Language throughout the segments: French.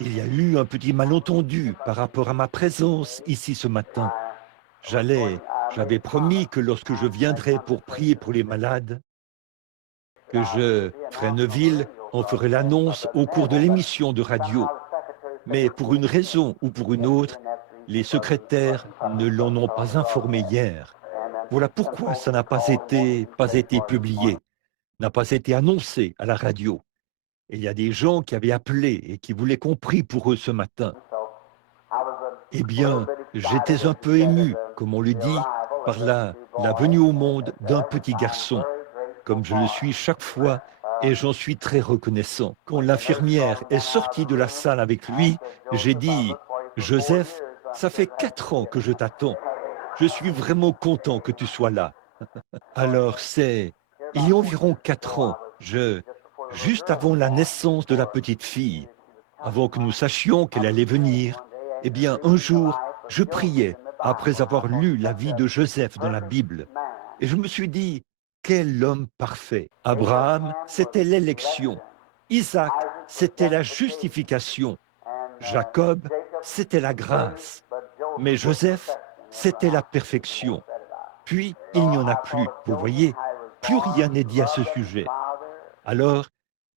Il y a eu un petit malentendu par rapport à ma présence ici ce matin. J'avais promis que lorsque je viendrais pour prier pour les malades, que je ferais Neuville, on ferait l'annonce au cours de l'émission de radio. Mais pour une raison ou pour une autre, les secrétaires ne l'en ont pas informé hier. Voilà pourquoi ça n'a pas été publié, n'a pas été annoncé à la radio. Et il y a des gens qui avaient appelé et qui voulaient qu'on prie pour eux ce matin. Eh bien, j'étais un peu ému, comme on le dit, par la venue au monde d'un petit garçon, comme je le suis chaque fois, et j'en suis très reconnaissant. Quand l'infirmière est sortie de la salle avec lui, j'ai dit, Joseph, ça fait 4 ans que je t'attends. Je suis vraiment content que tu sois là. Alors il y a environ 4 ans, juste avant la naissance de la petite fille, avant que nous sachions qu'elle allait venir, eh bien, un jour, je priais après avoir lu la vie de Joseph dans la Bible. Et je me suis dit, quel homme parfait. Abraham, c'était l'élection. Isaac, c'était la justification. Jacob, c'était la grâce. Mais Joseph, c'était la perfection. Puis, il n'y en a plus, vous voyez, plus rien n'est dit à ce sujet. Alors,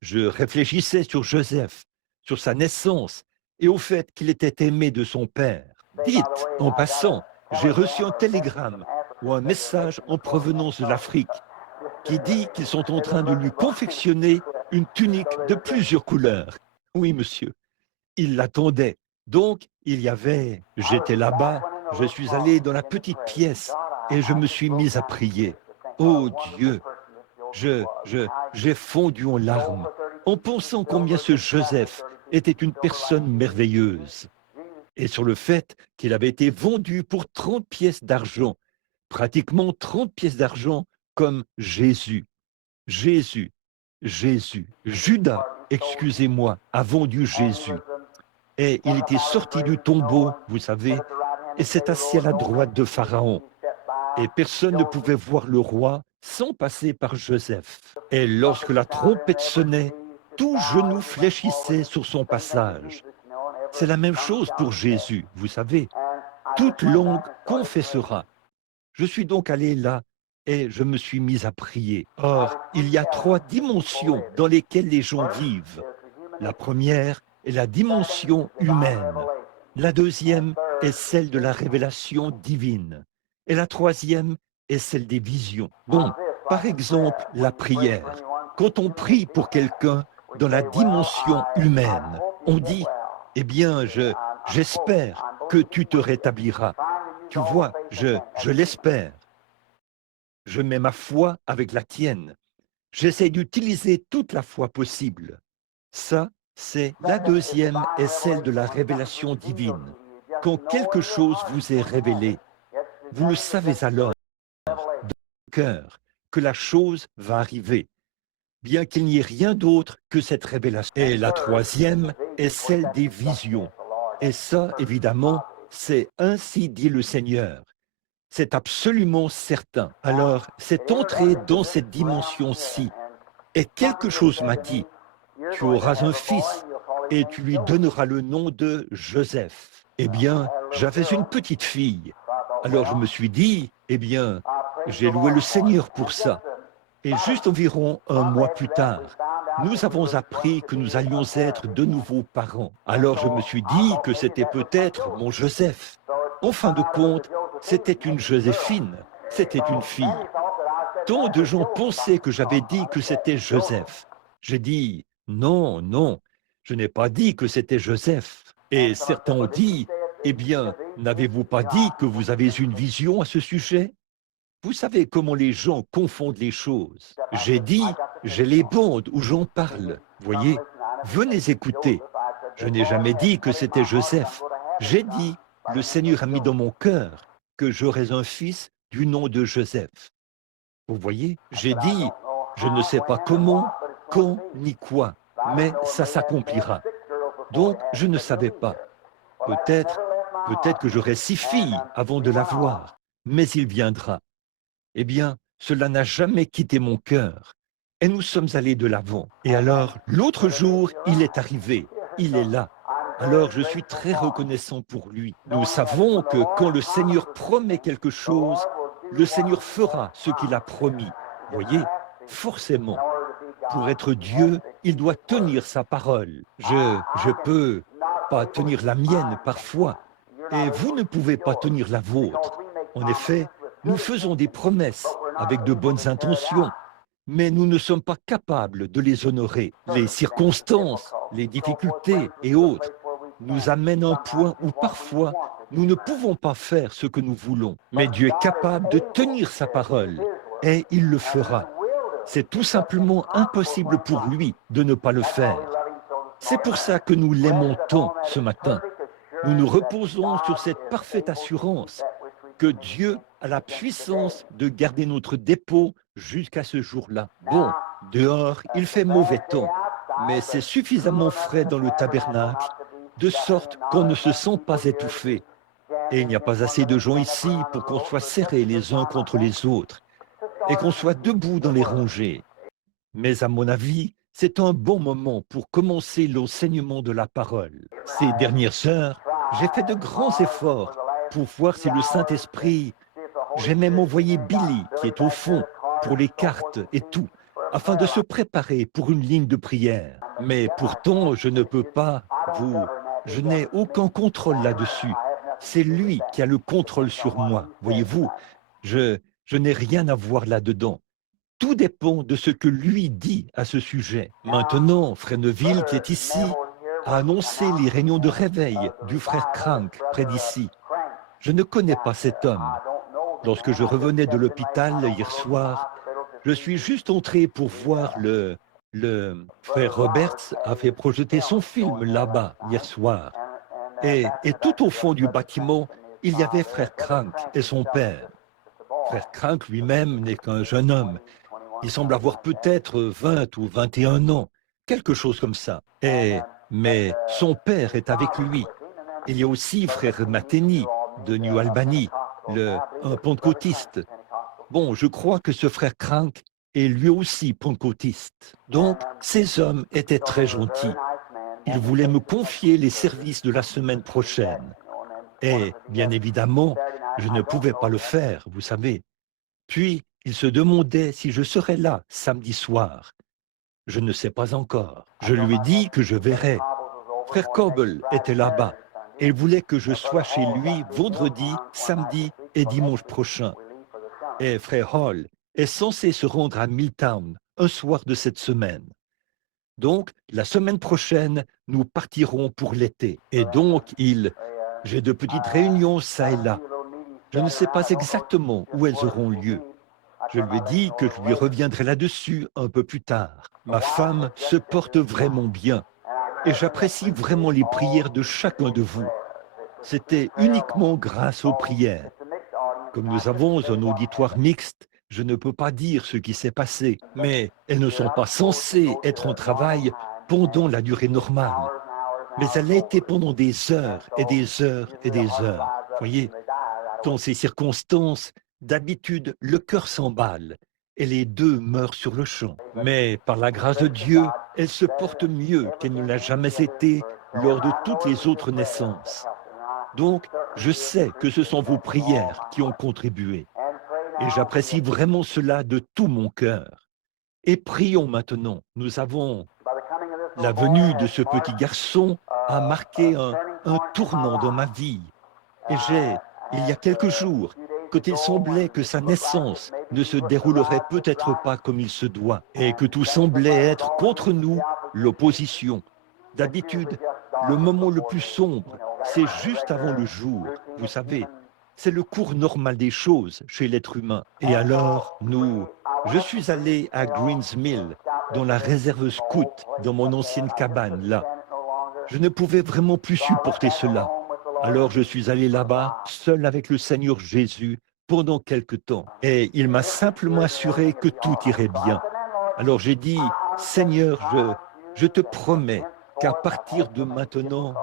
je réfléchissais sur Joseph, sur sa naissance et au fait qu'il était aimé de son père. Dites, en passant, j'ai reçu un télégramme ou un message en provenance de l'Afrique qui dit qu'ils sont en train de lui confectionner une tunique de plusieurs couleurs. Oui, monsieur, il l'attendait. Donc, j'étais là-bas, je suis allé dans la petite pièce et je me suis mis à prier. Oh Dieu, j'ai fondu en larmes en pensant combien ce Joseph était une personne merveilleuse et sur le fait qu'il avait été vendu pour 30 pièces d'argent, pratiquement 30 pièces d'argent comme Jésus. Jésus, Judas, excusez-moi, a vendu Jésus. Et il était sorti du tombeau, vous savez, et s'est assis à la droite de Pharaon. Et personne ne pouvait voir le roi sans passer par Joseph. Et lorsque la trompette sonnait, tout genou fléchissait sur son passage. C'est la même chose pour Jésus, vous savez. Toute langue confessera. Je suis donc allé là et je me suis mis à prier. Or, il y a 3 dimensions dans lesquelles les gens vivent. La première est la dimension humaine. La deuxième est celle de la révélation divine. Et la troisième est celle des visions. Donc, par exemple, la prière. Quand on prie pour quelqu'un dans la dimension humaine, on dit, eh bien, j'espère que tu te rétabliras. Tu vois, je l'espère. Je mets ma foi avec la tienne. J'essaie d'utiliser toute la foi possible. Ça, c'est la deuxième est celle de la révélation divine. Quand quelque chose vous est révélé, vous le savez alors dans le cœur que la chose va arriver, bien qu'il n'y ait rien d'autre que cette révélation. Et la troisième est celle des visions. Et ça, évidemment, c'est ainsi dit le Seigneur. C'est absolument certain. Alors, c'est entrer dans cette dimension-ci. Et quelque chose m'a dit, tu auras un fils et tu lui donneras le nom de Joseph. Eh bien, j'avais une petite fille. Alors je me suis dit, eh bien, j'ai loué le Seigneur pour ça. Et juste environ un mois plus tard, nous avons appris que nous allions être de nouveaux parents. Alors je me suis dit que c'était peut-être mon Joseph. En fin de compte, c'était une Joséphine, c'était une fille. Tant de gens pensaient que j'avais dit que c'était Joseph. J'ai dit, non, non, je n'ai pas dit que c'était Joseph. Et certains ont dit, eh bien, n'avez-vous pas dit que vous avez une vision à ce sujet? Vous savez comment les gens confondent les choses. J'ai dit, j'ai les bandes où j'en parle. Voyez, venez écouter. Je n'ai jamais dit que c'était Joseph. J'ai dit, le Seigneur a mis dans mon cœur que j'aurais un fils du nom de Joseph. Vous voyez, j'ai dit, je ne sais pas comment, quand, ni quoi, mais ça s'accomplira. Donc, je ne savais pas. Peut-être, peut-être que j'aurai 6 filles avant de l'avoir, mais il viendra. Eh bien, cela n'a jamais quitté mon cœur. Et nous sommes allés de l'avant. Et alors, l'autre jour, il est arrivé. il est là. Alors je suis très reconnaissant pour lui. Nous savons que quand le Seigneur promet quelque chose, le Seigneur fera ce qu'il a promis. Voyez, forcément, pour être Dieu, il doit tenir sa parole. Je peux pas tenir la mienne parfois, et vous ne pouvez pas tenir la vôtre. En effet, nous faisons des promesses avec de bonnes intentions, mais nous ne sommes pas capables de les honorer. Les circonstances, les difficultés et autres nous amènent à un point où parfois nous ne pouvons pas faire ce que nous voulons. Mais Dieu est capable de tenir sa parole et il le fera. C'est tout simplement impossible pour lui de ne pas le faire. C'est pour ça que nous l'aimons tant ce matin. Nous nous reposons sur cette parfaite assurance que Dieu a la puissance de garder notre dépôt jusqu'à ce jour-là. Bon, dehors, il fait mauvais temps, mais c'est suffisamment frais dans le tabernacle, de sorte qu'on ne se sent pas étouffé. Et il n'y a pas assez de gens ici pour qu'on soit serrés les uns contre les autres et qu'on soit debout dans les rangées. Mais à mon avis, c'est un bon moment pour commencer l'enseignement de la parole. Ces dernières heures, j'ai fait de grands efforts pour voir si le Saint-Esprit, j'ai même envoyé Billy, qui est au fond, pour les cartes et tout, afin de se préparer pour une ligne de prière. Mais pourtant, je ne peux pas, je n'ai aucun contrôle là-dessus. C'est lui qui a le contrôle sur moi, voyez-vous. Je n'ai rien à voir là-dedans. Tout dépend de ce que lui dit à ce sujet. Maintenant, frère Neville, qui est ici, a annoncé les réunions de réveil du frère Crank près d'ici. Je ne connais pas cet homme. Lorsque je revenais de l'hôpital hier soir, je suis juste entré pour voir le frère Roberts a fait projeter son film là-bas hier soir. Et tout au fond du bâtiment, il y avait frère Crank et son père. Frère Crank lui-même n'est qu'un jeune homme. Il semble avoir peut-être 20 ou 21 ans, quelque chose comme ça. Mais son père est avec lui. Il y a aussi frère Matheny de New Albany, un pentecôtiste. Bon, je crois que ce frère Crank est lui aussi pentecôtiste. Donc, ces hommes étaient très gentils. Ils voulaient me confier les services de la semaine prochaine. Et, bien évidemment, je ne pouvais pas le faire, vous savez. Puis, ils se demandaient si je serais là samedi soir. Je ne sais pas encore. Je lui ai dit que je verrais. Frère Coble était là-bas et il voulait que je sois chez lui vendredi, samedi et dimanche prochain. Et frère Hall est censé se rendre à Milltown un soir de cette semaine. Donc, la semaine prochaine, nous partirons pour l'été. Et donc, j'ai de petites réunions ça et là. Je ne sais pas exactement où elles auront lieu. Je lui ai dit que je lui reviendrai là-dessus un peu plus tard. Ma femme se porte vraiment bien et j'apprécie vraiment les prières de chacun de vous. C'était uniquement grâce aux prières. Comme nous avons un auditoire mixte, je ne peux pas dire ce qui s'est passé, mais elles ne sont pas censées être en travail pendant la durée normale. Mais elle a été pendant des heures et des heures et des heures. Voyez, dans ces circonstances, d'habitude, le cœur s'emballe et les deux meurent sur le champ. Mais par la grâce de Dieu, elle se porte mieux qu'elle ne l'a jamais été lors de toutes les autres naissances. Donc, je sais que ce sont vos prières qui ont contribué. Et j'apprécie vraiment cela de tout mon cœur. Et prions maintenant. Nous avons la venue de ce petit garçon a marqué un tournant dans ma vie. Et il y a quelques jours, quand il semblait que sa naissance ne se déroulerait peut-être pas comme il se doit, et que tout semblait être contre nous, l'opposition. D'habitude, le moment le plus sombre, c'est juste avant le jour, vous savez. C'est le cours normal des choses chez l'être humain. Et alors, je suis allé à Greens Mill, dans la réserve scout, dans mon ancienne cabane, là. Je ne pouvais vraiment plus supporter cela. Alors je suis allé là-bas, seul avec le Seigneur Jésus, pendant quelque temps. Et il m'a simplement assuré que tout irait bien. Alors j'ai dit, Seigneur, je te promets qu'à partir de maintenant,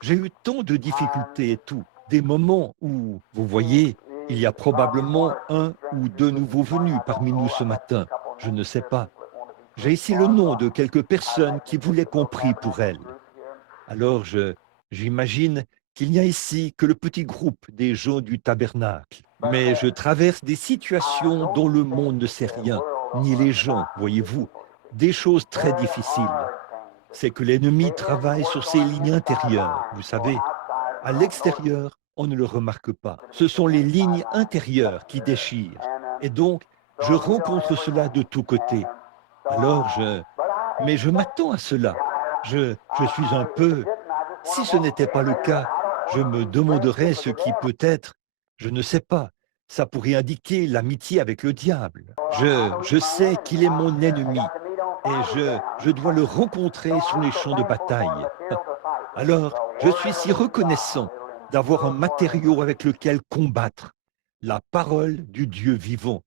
j'ai eu tant de difficultés et tout. Des moments où, vous voyez, il y a probablement un ou deux nouveaux venus parmi nous ce matin. Je ne sais pas. J'ai ici le nom de quelques personnes qui voulaient qu'on prie pour elles. Alors j'imagine qu'il n'y a ici que le petit groupe des gens du tabernacle. Mais je traverse des situations dont le monde ne sait rien, ni les gens, voyez-vous, des choses très difficiles. C'est que l'ennemi travaille sur ses lignes intérieures, vous savez. À l'extérieur, on ne le remarque pas. Ce sont les lignes intérieures qui déchirent. Et donc, je rencontre cela de tous côtés. Alors mais je m'attends à cela. Je suis un peu, si ce n'était pas le cas, je me demanderais ce qui peut être, je ne sais pas, ça pourrait indiquer l'amitié avec le diable. Je sais qu'il est mon ennemi et je dois le rencontrer sur les champs de bataille. Alors, je suis si reconnaissant d'avoir un matériau avec lequel combattre, la parole du Dieu vivant.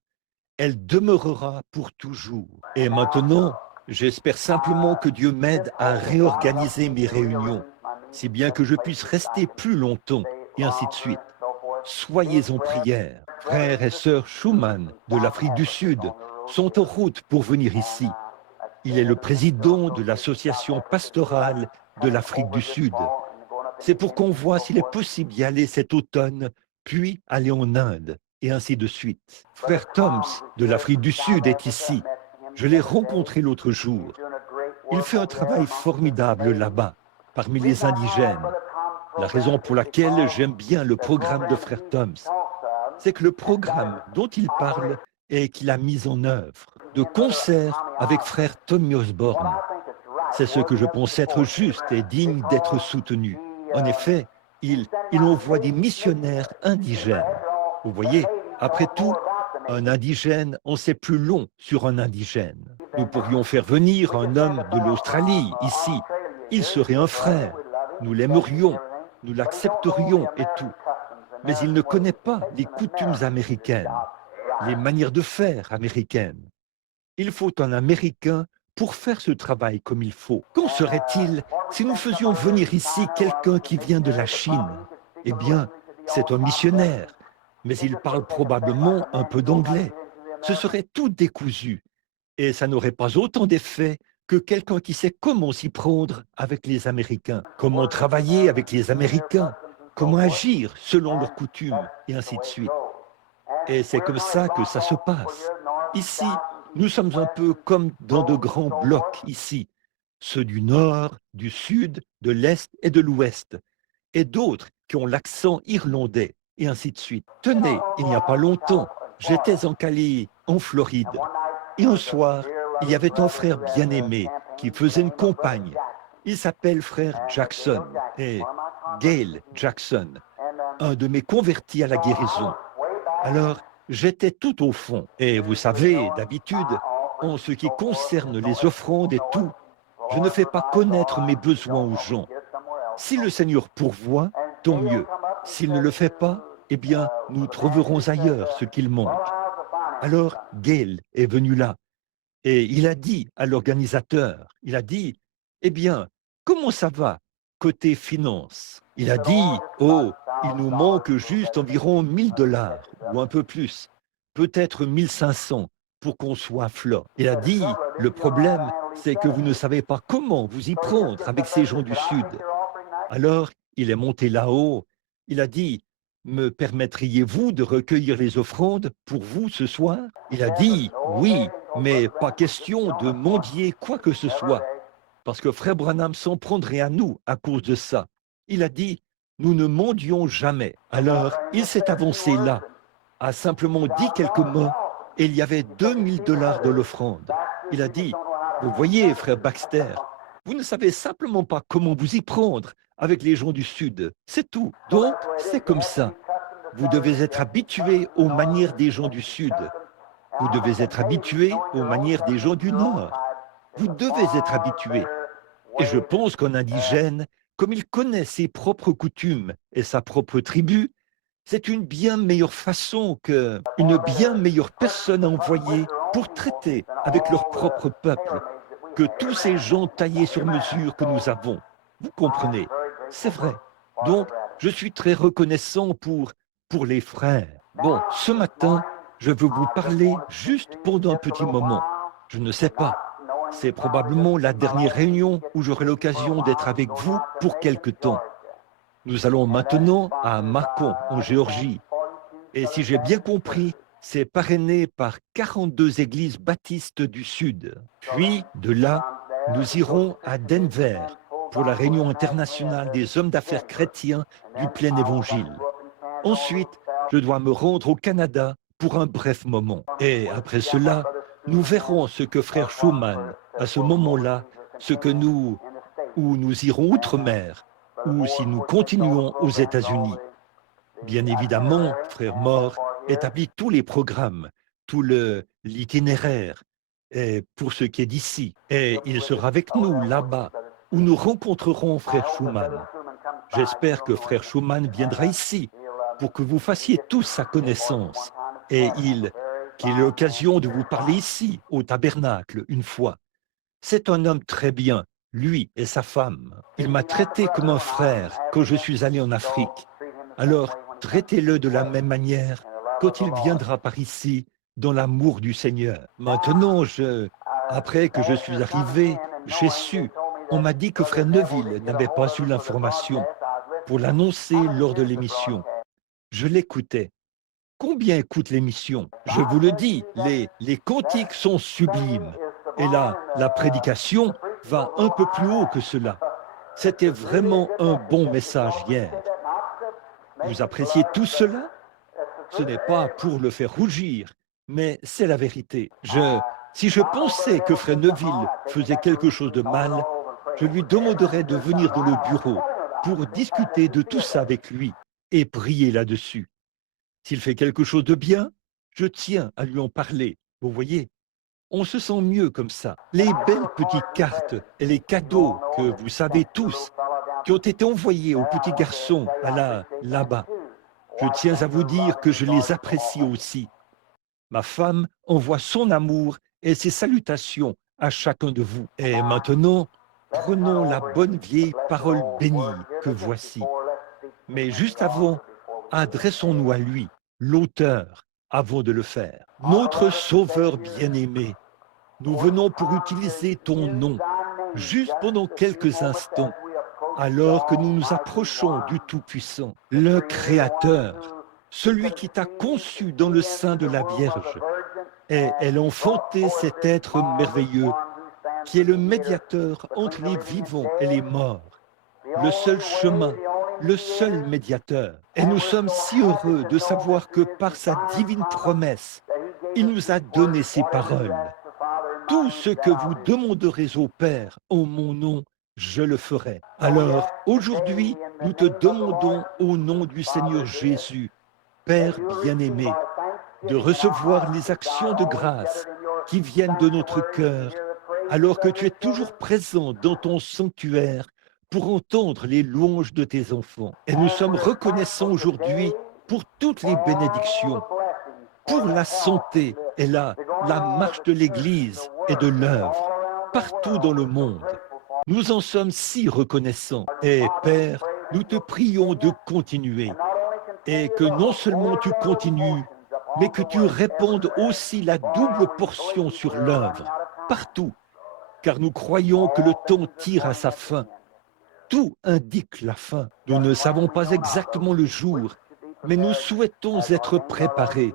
Elle demeurera pour toujours. Et maintenant, j'espère simplement que Dieu m'aide à réorganiser mes réunions, si bien que je puisse rester plus longtemps, et ainsi de suite. Soyez en prière. Frères et sœurs Schumann de l'Afrique du Sud sont en route pour venir ici. Il est le président de l'association pastorale de l'Afrique du Sud. C'est pour qu'on voit s'il est possible d'y aller cet automne, puis aller en Inde, et ainsi de suite. Frère Toms de l'Afrique du Sud est ici. Je l'ai rencontré l'autre jour. Il fait un travail formidable là-bas, parmi les indigènes. La raison pour laquelle j'aime bien le programme de Frère Toms, c'est que le programme dont il parle est qu'il a mis en œuvre, de concert avec Frère Tommy Osborne. C'est ce que je pense être juste et digne d'être soutenu. En effet, il envoie des missionnaires indigènes. Vous voyez, après tout, un indigène en sait plus long sur un indigène. Nous pourrions faire venir un homme de l'Australie ici. Il serait un frère. Nous l'aimerions, nous l'accepterions et tout. Mais il ne connaît pas les coutumes américaines, les manières de faire américaines. Il faut un Américain pour faire ce travail comme il faut. Qu'en serait-il si nous faisions venir ici quelqu'un qui vient de la Chine? Eh bien, c'est un missionnaire, mais il parle probablement un peu d'anglais. Ce serait tout décousu, et ça n'aurait pas autant d'effet que quelqu'un qui sait comment s'y prendre avec les Américains, comment travailler avec les Américains, comment agir selon leurs coutumes, et ainsi de suite. Et c'est comme ça que ça se passe. Ici, nous sommes un peu comme dans de grands blocs ici, ceux du nord, du sud, de l'est et de l'ouest, et d'autres qui ont l'accent irlandais, et ainsi de suite. Tenez, il n'y a pas longtemps, j'étais en Cali, en Floride, et un soir, il y avait un frère bien-aimé qui faisait une campagne. Il s'appelle frère Jackson, et Gail Jackson, un de mes convertis à la guérison. Alors, j'étais tout au fond. Et vous savez, d'habitude, en ce qui concerne les offrandes et tout, je ne fais pas connaître mes besoins aux gens. Si le Seigneur pourvoit, tant mieux. S'il ne le fait pas, eh bien, nous trouverons ailleurs ce qu'il manque. Alors, Gail est venu là et il a dit à l'organisateur, il a dit, eh bien, comment ça va côté finance? Il a dit, oh, il nous manque juste environ 1000 $ ou un peu plus, peut-être 1500 pour qu'on soit flot. Il a dit, le problème, c'est que vous ne savez pas comment vous y prendre avec ces gens du Sud. Alors, il est monté là-haut, il a dit, me permettriez-vous de recueillir les offrandes pour vous ce soir? Il a dit, oui, mais pas question de mendier quoi que ce soit, parce que Frère Branham s'en prendrait à nous à cause de ça. Il a dit, nous ne mendions jamais. Alors, il s'est avancé là, a simplement dit quelques mots, et il y avait 2000 $ de l'offrande. Il a dit, vous voyez, Frère Baxter, vous ne savez simplement pas comment vous y prendre avec les gens du Sud. C'est tout. Donc, c'est comme ça. Vous devez être habitué aux manières des gens du Sud. Vous devez être habitué aux manières des gens du Nord. Vous devez être habitué. Et je pense qu'un indigène, comme il connaît ses propres coutumes et sa propre tribu, c'est une bien meilleure façon une bien meilleure personne à envoyer pour traiter avec leur propre peuple que tous ces gens taillés sur mesure que nous avons. Vous comprenez? C'est vrai. Donc, je suis très reconnaissant pour les frères. Bon, ce matin, je veux vous parler juste pendant un petit moment. Je ne sais pas. C'est probablement la dernière réunion où j'aurai l'occasion d'être avec vous pour quelque temps. Nous allons maintenant à Mâcon, en Géorgie. Et si j'ai bien compris, c'est parrainé par 42 églises baptistes du Sud. Puis, de là, nous irons à Denver pour la réunion internationale des hommes d'affaires chrétiens du plein évangile. Ensuite, je dois me rendre au Canada pour un bref moment. Et après cela, nous verrons ce que frère Schumann, à ce moment-là, où nous irons outre-mer, ou si nous continuons aux États-Unis. Bien évidemment, frère Moore établit tous les programmes, l'itinéraire, et pour ce qui est d'ici. Et il sera avec nous là-bas, où nous rencontrerons frère Schumann. J'espère que frère Schumann viendra ici pour que vous fassiez tous sa connaissance et qu'il ait l'occasion de vous parler ici, au tabernacle, une fois. C'est un homme très bien, lui et sa femme. Il m'a traité comme un frère quand je suis allé en Afrique. Alors, traitez-le de la même manière quand il viendra par ici, dans l'amour du Seigneur. Maintenant, après que je suis arrivé, j'ai su, on m'a dit que frère Neville n'avait pas eu l'information pour l'annoncer lors de l'émission. Je l'écoutais. Combien écoute l'émission? Je vous le dis, les cantiques sont sublimes. Et là, la prédication va un peu plus haut que cela. C'était vraiment un bon message hier. Vous appréciez tout cela? Ce n'est pas pour le faire rougir, mais c'est la vérité. Si je pensais que frère Neville faisait quelque chose de mal, je lui demanderais de venir dans le bureau pour discuter de tout ça avec lui et prier là-dessus. S'il fait quelque chose de bien, je tiens à lui en parler. Vous voyez, on se sent mieux comme ça. Les belles petites cartes et les cadeaux que vous savez tous, qui ont été envoyés au petit garçon là-bas, je tiens à vous dire que je les apprécie aussi. Ma femme envoie son amour et ses salutations à chacun de vous. Et maintenant, prenons la bonne vieille parole bénie que voici. Mais juste avant, adressons-nous à lui, l'auteur, avant de le faire. Notre Sauveur bien-aimé, nous venons pour utiliser ton nom, juste pendant quelques instants, alors que nous nous approchons du Tout-Puissant, le Créateur, celui qui t'a conçu dans le sein de la Vierge. Et elle a enfanté cet être merveilleux, qui est le médiateur entre les vivants et les morts, le seul chemin, le seul médiateur. Et nous sommes si heureux de savoir que par sa divine promesse, il nous a donné ces paroles. Tout ce que vous demanderez au Père en mon nom, je le ferai. Alors, aujourd'hui, nous te demandons au nom du Seigneur Jésus, Père bien-aimé, de recevoir les actions de grâce qui viennent de notre cœur, alors que tu es toujours présent dans ton sanctuaire pour entendre les louanges de tes enfants. Et nous sommes reconnaissants aujourd'hui pour toutes les bénédictions, pour la santé et la marche de l'Église et de l'œuvre, partout dans le monde. Nous en sommes si reconnaissants. Et Père, nous te prions de continuer. Et que non seulement tu continues, mais que tu répandes aussi la double portion sur l'œuvre, partout, car nous croyons que le temps tire à sa fin. Tout indique la fin. Nous ne savons pas exactement le jour, mais nous souhaitons être préparés,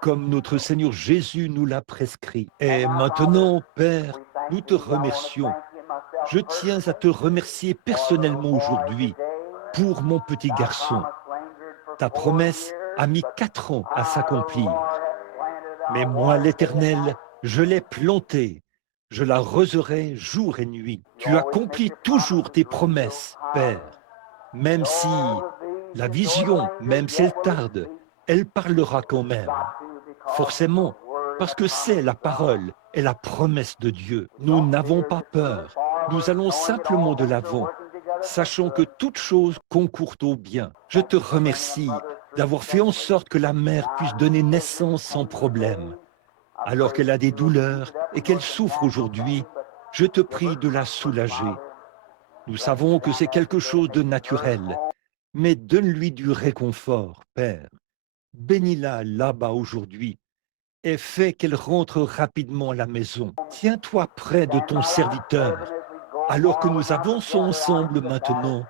comme notre Seigneur Jésus nous l'a prescrit. Et maintenant, Père, nous te remercions. Je tiens à te remercier personnellement aujourd'hui pour mon petit garçon. Ta promesse a mis 4 ans à s'accomplir. Mais moi, l'Éternel, je l'ai planté. Je l'arroserai jour et nuit. Tu accomplis toujours tes promesses, Père. Même si la vision, même si elle tarde, elle parlera quand même. Forcément, parce que c'est la parole et la promesse de Dieu. Nous n'avons pas peur. Nous allons simplement de l'avant, sachant que toute chose concourt au bien. Je te remercie d'avoir fait en sorte que la mère puisse donner naissance sans problème. Alors qu'elle a des douleurs et qu'elle souffre aujourd'hui, je te prie de la soulager. Nous savons que c'est quelque chose de naturel, mais donne-lui du réconfort, Père. Bénis-la là-bas aujourd'hui et fais qu'elle rentre rapidement à la maison. Tiens-toi près de ton serviteur, alors que nous avançons ensemble maintenant,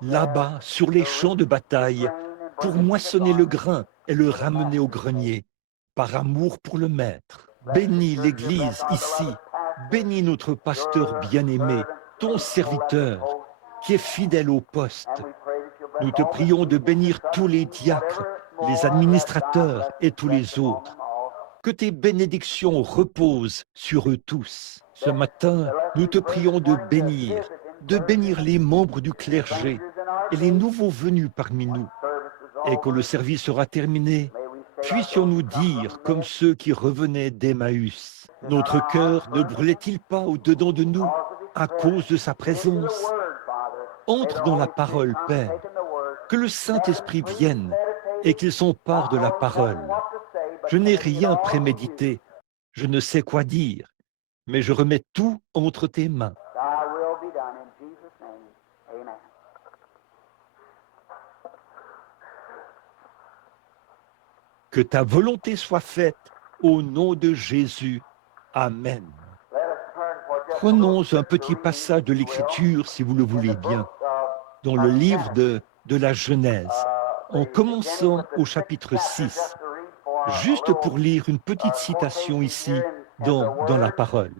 là-bas, sur les champs de bataille, pour moissonner le grain et le ramener au grenier, par amour pour le Maître. Bénis l'Église ici, bénis notre pasteur bien-aimé, ton serviteur, qui est fidèle au poste. Nous te prions de bénir tous les diacres, les administrateurs et tous les autres. Que tes bénédictions reposent sur eux tous. Ce matin, nous te prions de bénir les membres du clergé et les nouveaux venus parmi nous. Et que le service sera terminé, puissions-nous dire, comme ceux qui revenaient d'Emmaüs, notre cœur ne brûlait-il pas au-dedans de nous à cause de sa présence? Entre dans la parole, Père, que le Saint-Esprit vienne et qu'il s'empare de la parole. Je n'ai rien prémédité, je ne sais quoi dire, mais je remets tout entre tes mains. Que ta volonté soit faite au nom de Jésus. Amen. Prenons un petit passage de l'Écriture, si vous le voulez bien, dans le livre de la Genèse, en commençant au chapitre 6, juste pour lire une petite citation ici dans la parole.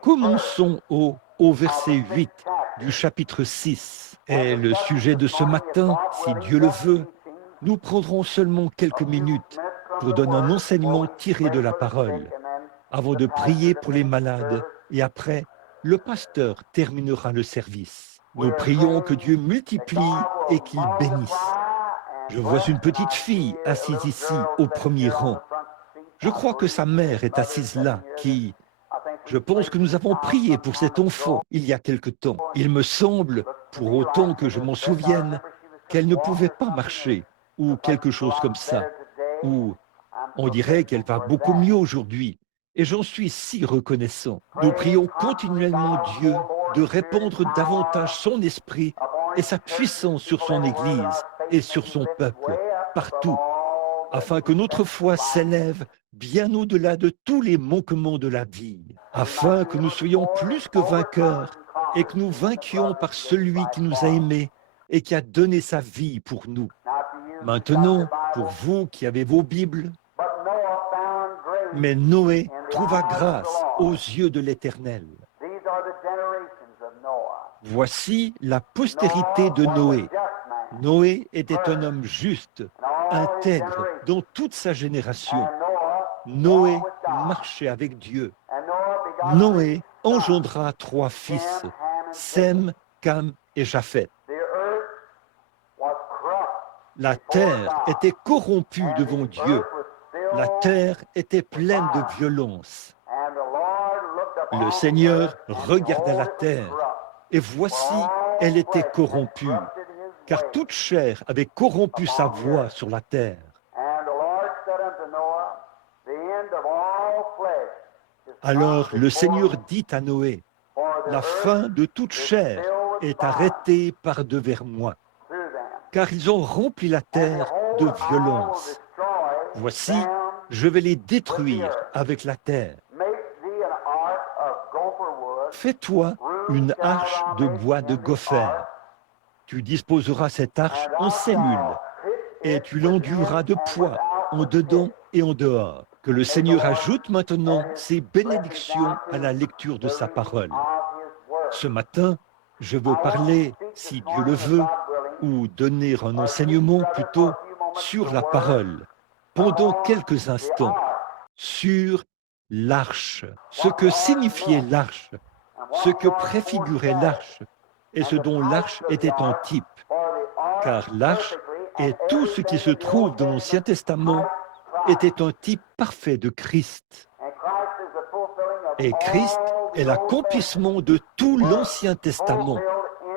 Commençons au verset 8 du chapitre 6. Et le sujet de ce matin, si Dieu le veut, nous prendrons seulement quelques minutes pour donner un enseignement tiré de la parole, avant de prier pour les malades, et après, le pasteur terminera le service. Nous prions que Dieu multiplie et qu'il bénisse. Je vois une petite fille assise ici, au premier rang. Je crois que sa mère est assise là, Je pense que nous avons prié pour cet enfant il y a quelque temps. Il me semble, pour autant que je m'en souvienne, qu'elle ne pouvait pas marcher, ou quelque chose comme ça. Ou on dirait qu'elle va beaucoup mieux aujourd'hui. Et j'en suis si reconnaissant. Nous prions continuellement Dieu de répandre davantage son esprit et sa puissance sur son Église et sur son peuple, partout, afin que notre foi s'élève bien au-delà de tous les manquements de la vie, afin que nous soyons plus que vainqueurs et que nous vainquions par celui qui nous a aimés et qui a donné sa vie pour nous. Maintenant, pour vous qui avez vos Bibles, mais Noé trouva grâce aux yeux de l'Éternel. Voici la postérité de Noé. Noé était un homme juste, intègre dans toute sa génération. Noé marchait avec Dieu. Noé engendra 3 fils, Sem, Cam et Japheth. La terre était corrompue devant Dieu. La terre était pleine de violence. Le Seigneur regarda la terre, et voici, elle était corrompue, car toute chair avait corrompu sa voix sur la terre. Alors le Seigneur dit à Noé, « La fin de toute chair est arrêtée par devers moi, car ils ont rempli la terre de violence. Voici, je vais les détruire avec la terre. Fais-toi une arche de bois de gopher. Tu disposeras cette arche en cellules, et tu l'enduiras de poids en dedans et en dehors. » Que le Seigneur ajoute maintenant ses bénédictions à la lecture de sa parole. Ce matin, je veux parler, si Dieu le veut, ou donner un enseignement plutôt sur la parole, pendant quelques instants, sur l'arche, ce que signifiait l'arche, ce que préfigurait l'arche, et ce dont l'arche était un type. Car l'arche et tout ce qui se trouve dans l'Ancien Testament était un type parfait de Christ. Et Christ est l'accomplissement de tout l'Ancien Testament.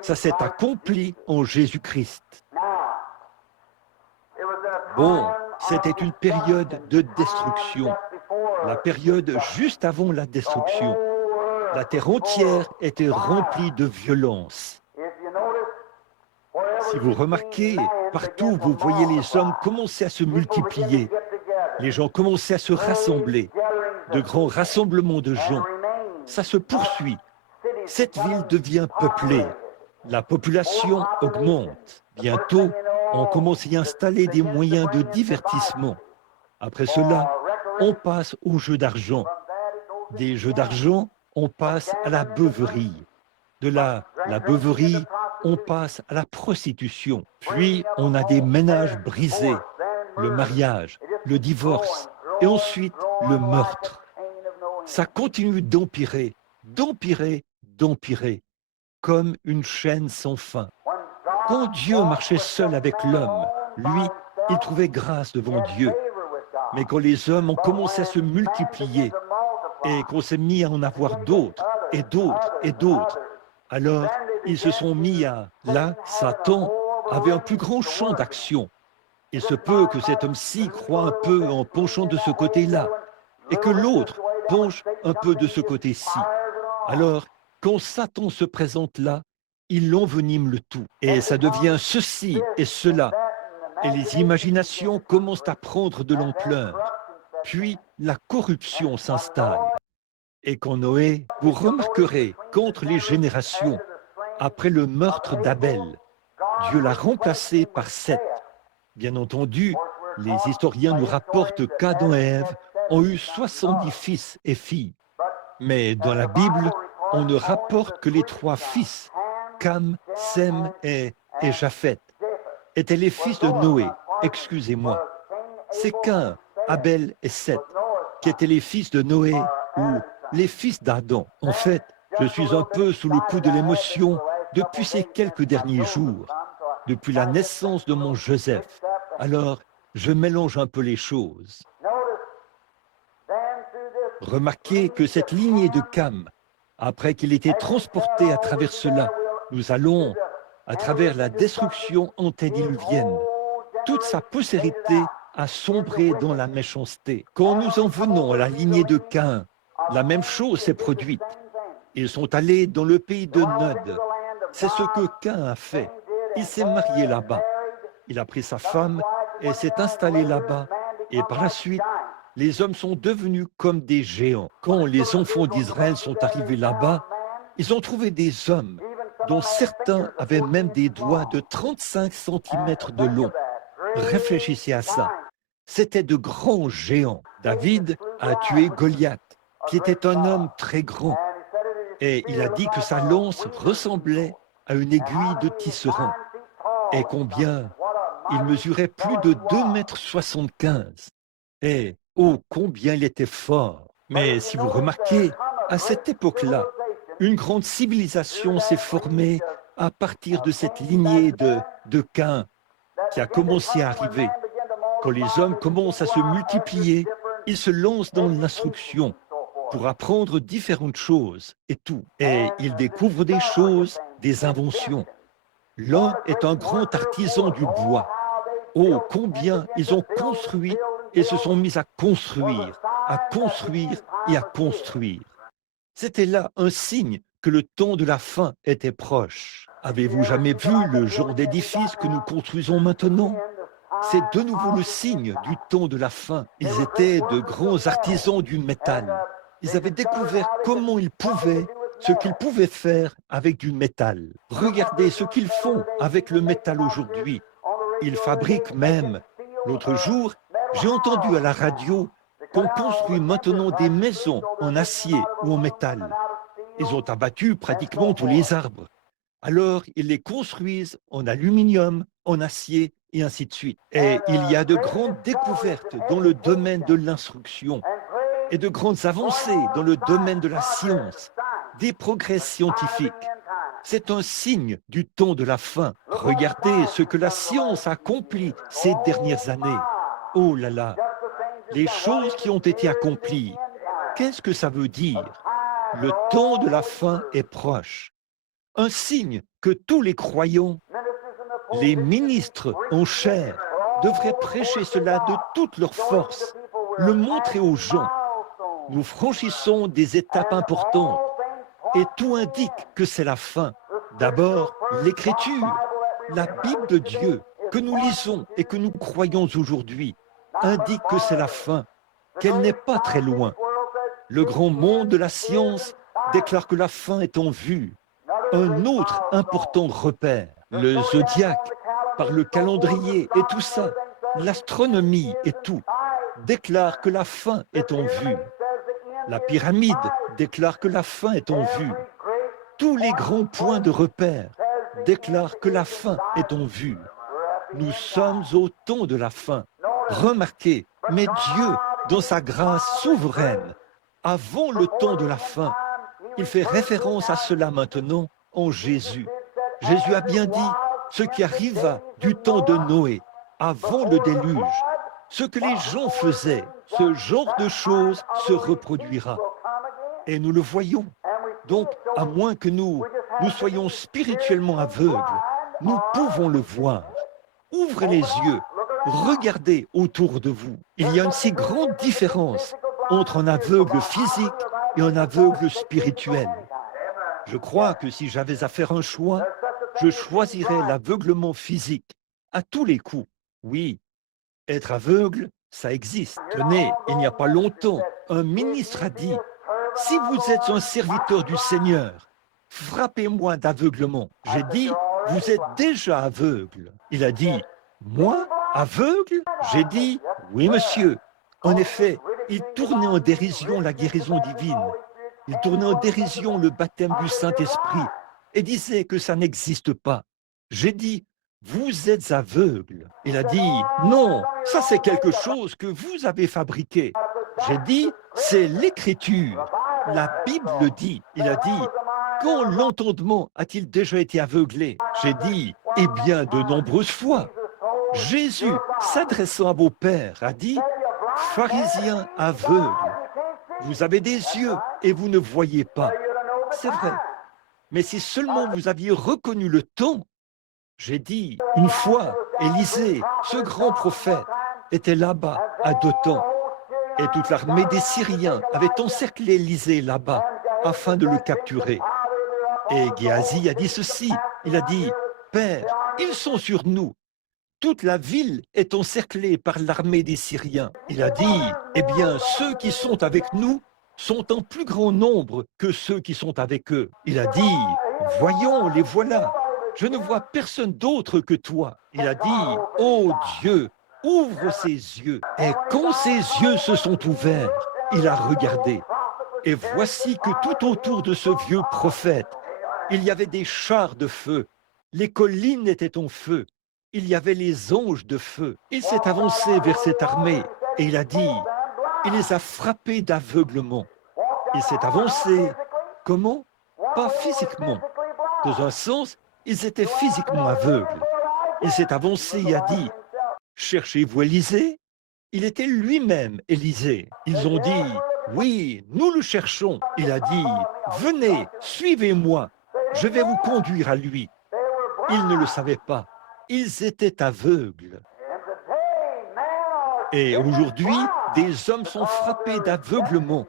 Ça s'est accompli en Jésus-Christ. Bon, c'était une période de destruction, la période juste avant la destruction. La terre entière était remplie de violence. Si vous remarquez, partout vous voyez les hommes commencer à se multiplier. Les gens commençaient à se rassembler. De grands rassemblements de gens. Ça se poursuit. Cette ville devient peuplée. La population augmente. Bientôt, on commence à y installer des moyens de divertissement. Après cela, on passe aux jeux d'argent. Des jeux d'argent, on passe à la beuverie. De là, la beuverie, on passe à la prostitution. Puis, on a des ménages brisés, le mariage, le divorce, et ensuite le meurtre. Ça continue d'empirer, d'empirer, d'empirer, comme une chaîne sans fin. Quand Dieu marchait seul avec l'homme, lui, il trouvait grâce devant Dieu. Mais quand les hommes ont commencé à se multiplier et qu'on s'est mis à en avoir d'autres et d'autres et d'autres, alors ils se sont mis à... Là, Satan avait un plus grand champ d'action. Il se peut que cet homme-ci croie un peu en penchant de ce côté-là et que l'autre penche un peu de ce côté-ci. Alors, quand Satan se présente là, il envenime le tout. Et ça devient ceci et cela. Et les imaginations commencent à prendre de l'ampleur. Puis, la corruption s'installe. Et quand Noé, vous remarquerez qu'entre les générations, après le meurtre d'Abel, Dieu l'a remplacé par Seth. Bien entendu, les historiens nous rapportent qu'Adam et Ève ont eu 70 fils et filles. Mais dans la Bible, on ne rapporte que les 3 fils, Cam, Sem et Japheth, étaient les fils de Noé. Excusez-moi. C'est Cain, Abel et Seth qui étaient les fils de Noé ou les fils d'Adam. En fait, je suis un peu sous le coup de l'émotion depuis ces quelques derniers jours, depuis la naissance de mon Joseph. Alors, je mélange un peu les choses. Remarquez que cette lignée de Cam, après qu'il ait été transporté à travers cela, nous allons à travers la destruction antédiluvienne. Toute sa postérité a sombré dans la méchanceté. Quand nous en venons à la lignée de Caïn, la même chose s'est produite. Ils sont allés dans le pays de Nod. C'est ce que Caïn a fait. Il s'est marié là-bas. Il a pris sa femme et s'est installé là-bas. Et par la suite, les hommes sont devenus comme des géants. Quand les enfants d'Israël sont arrivés là-bas, ils ont trouvé des hommes dont certains avaient même des doigts de 35 cm de long. Réfléchissez à ça. C'étaient de grands géants. David a tué Goliath, qui était un homme très grand. Et il a dit que sa lance ressemblait à une aiguille de tisserand. Et combien il mesurait plus de 2,75 m. Et oh, combien il était fort. Mais si vous remarquez, à cette époque-là, une grande civilisation s'est formée à partir de cette lignée de Caïn qui a commencé à arriver. Quand les hommes commencent à se multiplier, ils se lancent dans l'instruction pour apprendre différentes choses et tout. Et ils découvrent des choses, des inventions. L'un est un grand artisan du bois. Oh, combien ils ont construit et se sont mis à construire et à construire. C'était là un signe que le temps de la fin était proche. Avez-vous jamais vu le genre d'édifice que nous construisons maintenant? C'est de nouveau le signe du temps de la fin. Ils étaient de grands artisans du métal. Ils avaient découvert comment ils pouvaient, ce qu'ils pouvaient faire avec du métal. Regardez ce qu'ils font avec le métal aujourd'hui. Ils fabriquent même. L'autre jour, j'ai entendu à la radio qu'on construit maintenant des maisons en acier ou en métal. Ils ont abattu pratiquement tous les arbres. Alors, ils les construisent en aluminium, en acier et ainsi de suite. Et il y a de grandes découvertes dans le domaine de l'instruction et de grandes avancées dans le domaine de la science, des progrès scientifiques. C'est un signe du temps de la fin. Regardez ce que la science a accompli ces dernières années. Oh là là, les choses qui ont été accomplies, qu'est-ce que ça veut dire? Le temps de la fin est proche. Un signe que tous les croyants, les ministres en chair, devraient prêcher cela de toute leur force, le montrer aux gens. Nous franchissons des étapes importantes et tout indique que c'est la fin. D'abord, l'Écriture. La Bible de Dieu que nous lisons et que nous croyons aujourd'hui indique que c'est la fin, qu'elle n'est pas très loin. Le grand monde de la science déclare que la fin est en vue. Un autre important repère, le zodiaque, par le calendrier et tout ça, l'astronomie et tout, déclare que la fin est en vue. La pyramide déclare que la fin est en vue. Tous les grands points de repère déclarent que la fin est en vue. Nous sommes au temps de la fin. Remarquez, mais Dieu, dans sa grâce souveraine, avant le temps de la fin, il fait référence à cela maintenant en Jésus. Jésus a bien dit ce qui arriva du temps de Noé, avant le déluge. Ce que les gens faisaient, ce genre de choses se reproduira. Et nous le voyons. Donc, à moins que nous soyons spirituellement aveugles, nous pouvons le voir. Ouvrez les yeux, regardez autour de vous. Il y a une si grande différence entre un aveugle physique et un aveugle spirituel. Je crois que si j'avais à faire un choix, je choisirais l'aveuglement physique, à tous les coups. Oui, être aveugle, ça existe. Tenez, il n'y a pas longtemps, un ministre a dit, « Si vous êtes un serviteur du Seigneur, frappez-moi d'aveuglement. » J'ai dit, « Vous êtes déjà aveugle. » Il a dit, « Moi, aveugle ?» J'ai dit, « Oui, monsieur. » En effet, il tournait en dérision la guérison divine. Il tournait en dérision le baptême du Saint-Esprit et disait que ça n'existe pas. J'ai dit, vous êtes aveugle. Il a dit, non, ça c'est quelque chose que vous avez fabriqué. J'ai dit, c'est l'Écriture. La Bible le dit. Il a dit, quand l'entendement a-t-il déjà été aveuglé? J'ai dit, eh bien, de nombreuses fois. Jésus, s'adressant à vos pères, a dit, pharisiens aveugles, vous avez des yeux et vous ne voyez pas. C'est vrai. Mais si seulement vous aviez reconnu le temps, j'ai dit, une fois, Élisée, ce grand prophète, était là-bas à Dothan. Et toute l'armée des Syriens avait encerclé Élisée là-bas afin de le capturer. Et Géasi a dit ceci, il a dit, « Père, ils sont sur nous. Toute la ville est encerclée par l'armée des Syriens. » Il a dit, « Eh bien, ceux qui sont avec nous sont en plus grand nombre que ceux qui sont avec eux. » Il a dit, « Voyons, les voilà. Je ne vois personne d'autre que toi. » Il a dit, « Oh Dieu, ouvre ses yeux. » Et quand ses yeux se sont ouverts, il a regardé. Et voici que tout autour de ce vieux prophète, il y avait des chars de feu. Les collines étaient en feu. Il y avait les anges de feu. Il s'est avancé vers cette armée et il a dit, il les a frappés d'aveuglement. Il s'est avancé. Comment? Pas physiquement. Dans un sens, ils étaient physiquement aveugles. Il s'est avancé et a dit, cherchez-vous Élisée? Il était lui-même Élisée. Ils ont dit, oui, nous le cherchons. Il a dit, venez, suivez-moi. Je vais vous conduire à lui. Ils ne le savaient pas. Ils étaient aveugles. Et aujourd'hui, des hommes sont frappés d'aveuglement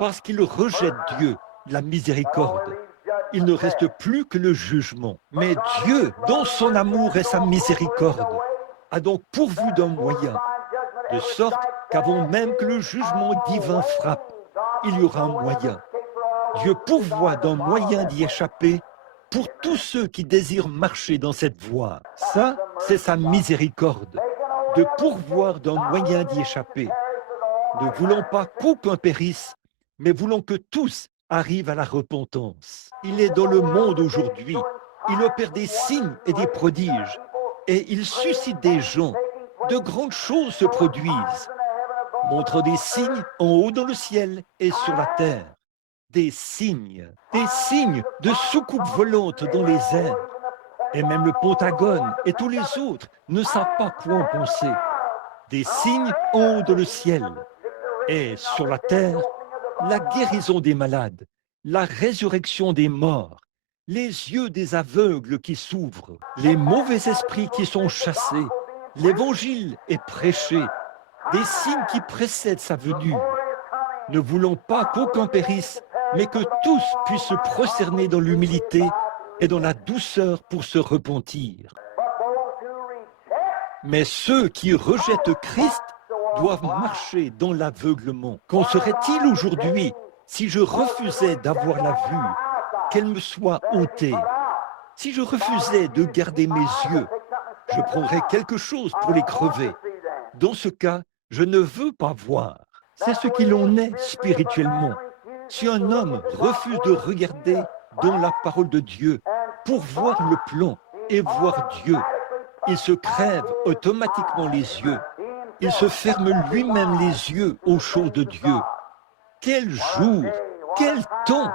parce qu'ils rejettent Dieu, la miséricorde. Il ne reste plus que le jugement. Mais Dieu, dans son amour et sa miséricorde, a donc pourvu d'un moyen, de sorte qu'avant même que le jugement divin frappe, il y aura un moyen. Dieu pourvoit d'un moyen d'y échapper pour tous ceux qui désirent marcher dans cette voie. Ça, c'est sa miséricorde, de pourvoir d'un moyen d'y échapper. Ne voulons pas qu'aucun périsse, mais voulons que tous arrivent à la repentance. Il est dans le monde aujourd'hui. Il opère des signes et des prodiges. Et il suscite des gens. De grandes choses se produisent. Montre des signes en haut dans le ciel et sur la terre. Des signes de soucoupes volantes dans les airs. Et même le Pentagone et tous les autres ne savent pas quoi en penser. Des signes en haut dans le ciel. Et sur la terre, la guérison des malades, la résurrection des morts, les yeux des aveugles qui s'ouvrent, les mauvais esprits qui sont chassés, l'évangile est prêché, des signes qui précèdent sa venue. Ne voulons pas qu'aucun périsse, mais que tous puissent se prosterner dans l'humilité et dans la douceur pour se repentir. Mais ceux qui rejettent Christ doivent marcher dans l'aveuglement. Qu'en serait-il aujourd'hui si je refusais d'avoir la vue, qu'elle me soit ôtée? Si je refusais de garder mes yeux, je prendrais quelque chose pour les crever. Dans ce cas, je ne veux pas voir. C'est ce qu'il en est spirituellement. Si un homme refuse de regarder dans la parole de Dieu pour voir le plan et voir Dieu, il se crève automatiquement les yeux. Il se ferme lui-même les yeux aux choses de Dieu. Quel jour, quel temps,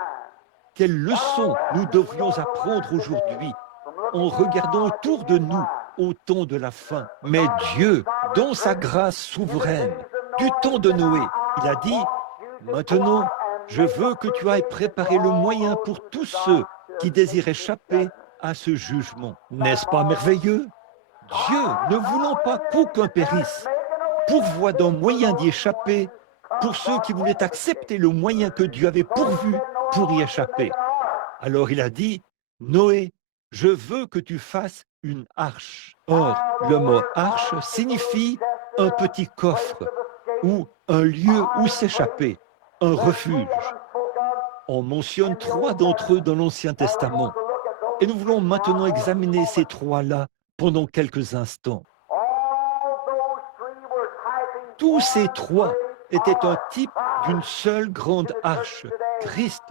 quelle leçon nous devrions apprendre aujourd'hui en regardant autour de nous au temps de la fin. Mais Dieu, dans sa grâce souveraine, du temps de Noé, il a dit, maintenant, je veux que tu ailles préparer le moyen pour tous ceux qui désirent échapper à ce jugement. N'est-ce pas merveilleux? Dieu, ne voulant pas qu'aucun périsse, pourvoit d'un moyen d'y échapper pour ceux qui voulaient accepter le moyen que Dieu avait pourvu pour y échapper. Alors il a dit, Noé, je veux que tu fasses une arche. Or, le mot arche signifie un petit coffre ou un lieu où s'échapper, un refuge. On mentionne 3 d'entre eux dans l'Ancien Testament. Et nous voulons maintenant examiner ces 3-là pendant quelques instants. Tous ces 3 étaient un type d'une seule grande arche, Christ,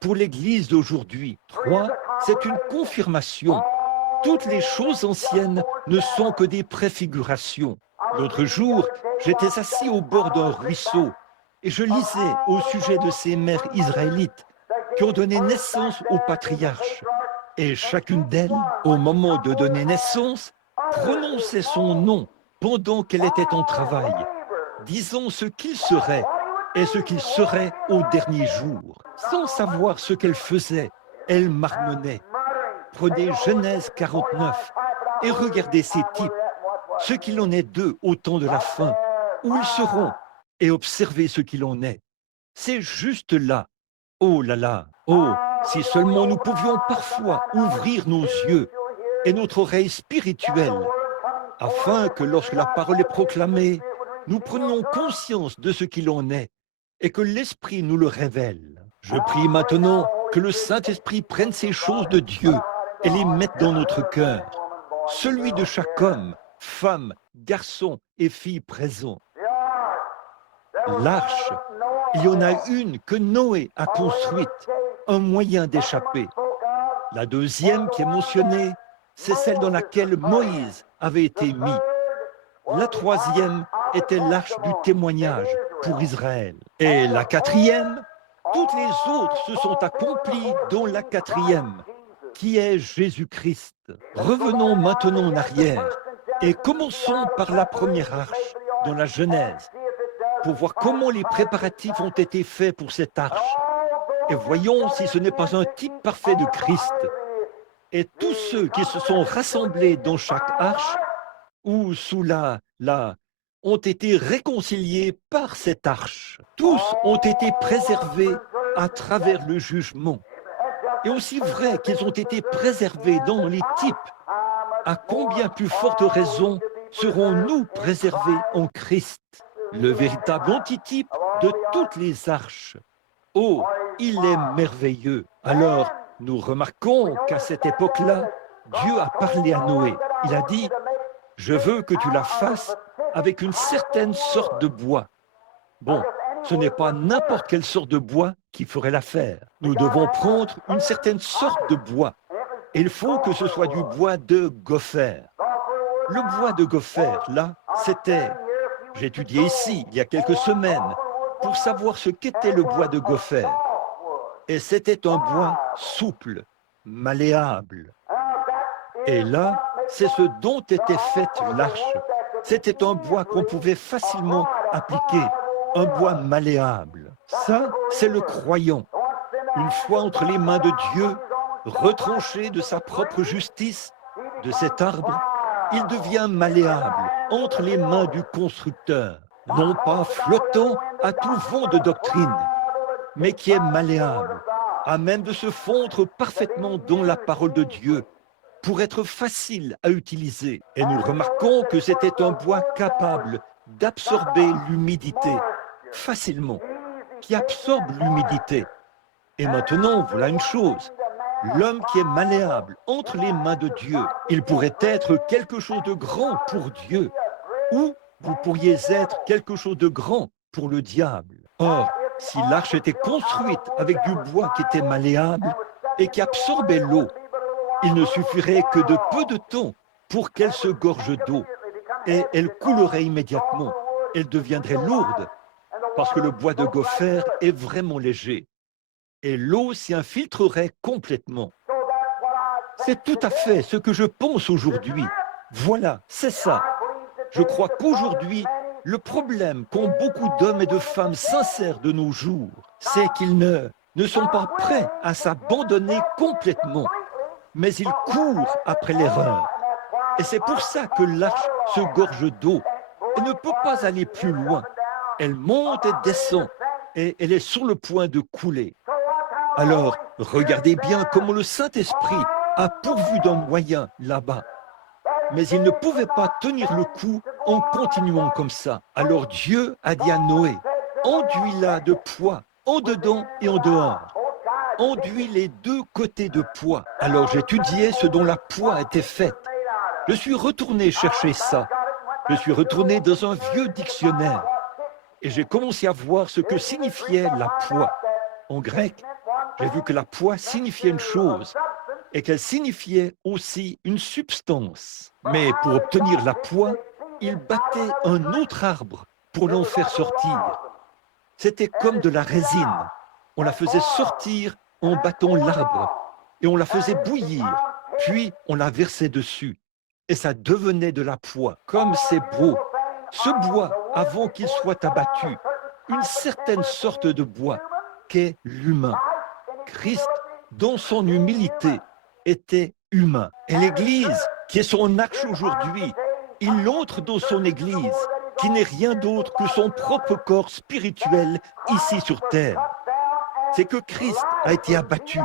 pour l'Église d'aujourd'hui. 3, c'est une confirmation. Toutes les choses anciennes ne sont que des préfigurations. L'autre jour, j'étais assis au bord d'un ruisseau et je lisais au sujet de ces mères israélites qui ont donné naissance aux patriarches. Et chacune d'elles, au moment de donner naissance, prononçait son nom pendant qu'elle était en travail, disant ce qu'il serait et ce qu'il serait au dernier jour. Sans savoir ce qu'elle faisait, elle marmonnait. Prenez Genèse 49 et regardez ces types, ce qu'il en est d'eux au temps de la fin, où ils seront, et observez ce qu'il en est. C'est juste là. Oh là là, oh, si seulement nous pouvions parfois ouvrir nos yeux et notre oreille spirituelle, afin que lorsque la parole est proclamée, nous prenions conscience de ce qu'il en est et que l'Esprit nous le révèle. Je prie maintenant que le Saint-Esprit prenne ces choses de Dieu et les mette dans notre cœur, celui de chaque homme, femme, garçon et fille présent. L'arche, il y en a une que Noé a construite, un moyen d'échapper. La deuxième qui est mentionnée, c'est celle dans laquelle Moïse avait été mis. La troisième était l'arche du témoignage pour Israël. Et la quatrième, toutes les autres se sont accomplies dans la quatrième, qui est Jésus-Christ. Revenons maintenant en arrière et commençons par la première arche dans la Genèse, pour voir comment les préparatifs ont été faits pour cette arche. Et voyons si ce n'est pas un type parfait de Christ. Et tous ceux qui se sont rassemblés dans chaque arche, ou sous la, ont été réconciliés par cette arche. Tous ont été préservés à travers le jugement. Et aussi vrai qu'ils ont été préservés dans les types, à combien plus forte raison serons-nous préservés en Christ, le véritable antitype de toutes les arches. Oh, il est merveilleux. Alors, nous remarquons qu'à cette époque-là, Dieu a parlé à Noé. Il a dit, « Je veux que tu la fasses avec une certaine sorte de bois. » Bon, ce n'est pas n'importe quelle sorte de bois qui ferait l'affaire. Nous devons prendre une certaine sorte de bois. Et il faut que ce soit du bois de gopher. Le bois de gopher, là, c'était... J'ai étudié ici, il y a quelques semaines, pour savoir ce qu'était le bois de gopher. Et c'était un bois souple, malléable. Et là, c'est ce dont était faite l'arche. C'était un bois qu'on pouvait facilement appliquer, un bois malléable. Ça, c'est le croyant. Une fois entre les mains de Dieu, retranché de sa propre justice, de cet arbre, il devient malléable entre les mains du constructeur, non pas flottant à tout vent de doctrine, mais qui est malléable, à même de se fondre parfaitement dans la parole de Dieu pour être facile à utiliser. Et nous remarquons que c'était un bois capable d'absorber l'humidité facilement, qui absorbe l'humidité. Et maintenant, voilà une chose. L'homme qui est malléable entre les mains de Dieu, il pourrait être quelque chose de grand pour Dieu, ou vous pourriez être quelque chose de grand pour le diable. Or, si l'arche était construite avec du bois qui était malléable et qui absorbait l'eau, il ne suffirait que de peu de temps pour qu'elle se gorge d'eau, et elle coulerait immédiatement. Elle deviendrait lourde, parce que le bois de gopher est vraiment léger, et l'eau s'y infiltrerait complètement. C'est tout à fait ce que je pense aujourd'hui. Voilà, c'est ça. Je crois qu'aujourd'hui, le problème qu'ont beaucoup d'hommes et de femmes sincères de nos jours, c'est qu'ils ne sont pas prêts à s'abandonner complètement, mais ils courent après l'erreur. Et c'est pour ça que l'arche se gorge d'eau et ne peut pas aller plus loin. Elle monte et descend, et elle est sur le point de couler. Alors, regardez bien comment le Saint-Esprit a pourvu d'un moyen là-bas. Mais il ne pouvait pas tenir le coup en continuant comme ça. Alors Dieu a dit à Noé, enduis-la de poids, en dedans et en dehors. Enduis les deux côtés de poids. Alors j'étudiais ce dont la poix était faite. Je suis retourné chercher ça. Je suis retourné dans un vieux dictionnaire. Et j'ai commencé à voir ce que signifiait la poix. En grec, j'ai vu que la poix signifiait une chose et qu'elle signifiait aussi une substance. Mais pour obtenir la poix, il battait un autre arbre pour l'en faire sortir. C'était comme de la résine. On la faisait sortir en battant l'arbre et on la faisait bouillir, puis on la versait dessus. Et ça devenait de la poix. Comme c'est beau. Ce bois, avant qu'il soit abattu, une certaine sorte de bois qu'est l'humain. Christ, dans son humilité, était humain. Et l'Église, qui est son axe aujourd'hui, il entre dans son Église, qui n'est rien d'autre que son propre corps spirituel ici sur terre. C'est que Christ a été abattu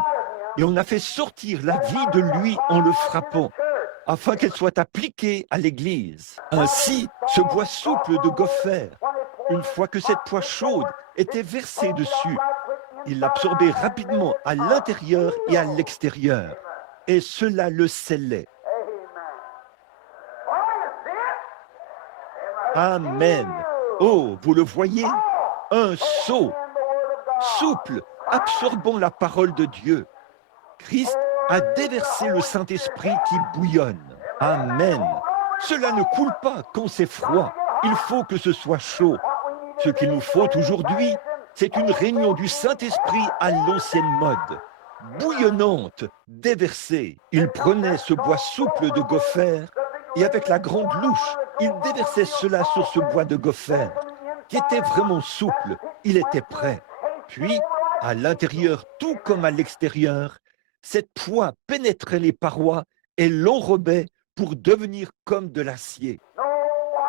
et on a fait sortir la vie de lui en le frappant, afin qu'elle soit appliquée à l'Église. Ainsi, ce bois souple de gopher, une fois que cette poix chaude était versée dessus, il l'absorbait rapidement à l'intérieur et à l'extérieur. Et cela le scellait. Amen. Oh, vous le voyez? Un seau, souple, absorbant la parole de Dieu. Christ a déversé le Saint-Esprit qui bouillonne. Amen. Cela ne coule pas quand c'est froid. Il faut que ce soit chaud. Ce qu'il nous faut aujourd'hui, c'est une réunion du Saint-Esprit à l'ancienne mode, bouillonnante, déversée. Il prenait ce bois souple de gopher et avec la grande louche, il déversait cela sur ce bois de gopher qui était vraiment souple. Il était prêt. Puis, à l'intérieur tout comme à l'extérieur, cette poix pénétrait les parois et l'enrobait pour devenir comme de l'acier.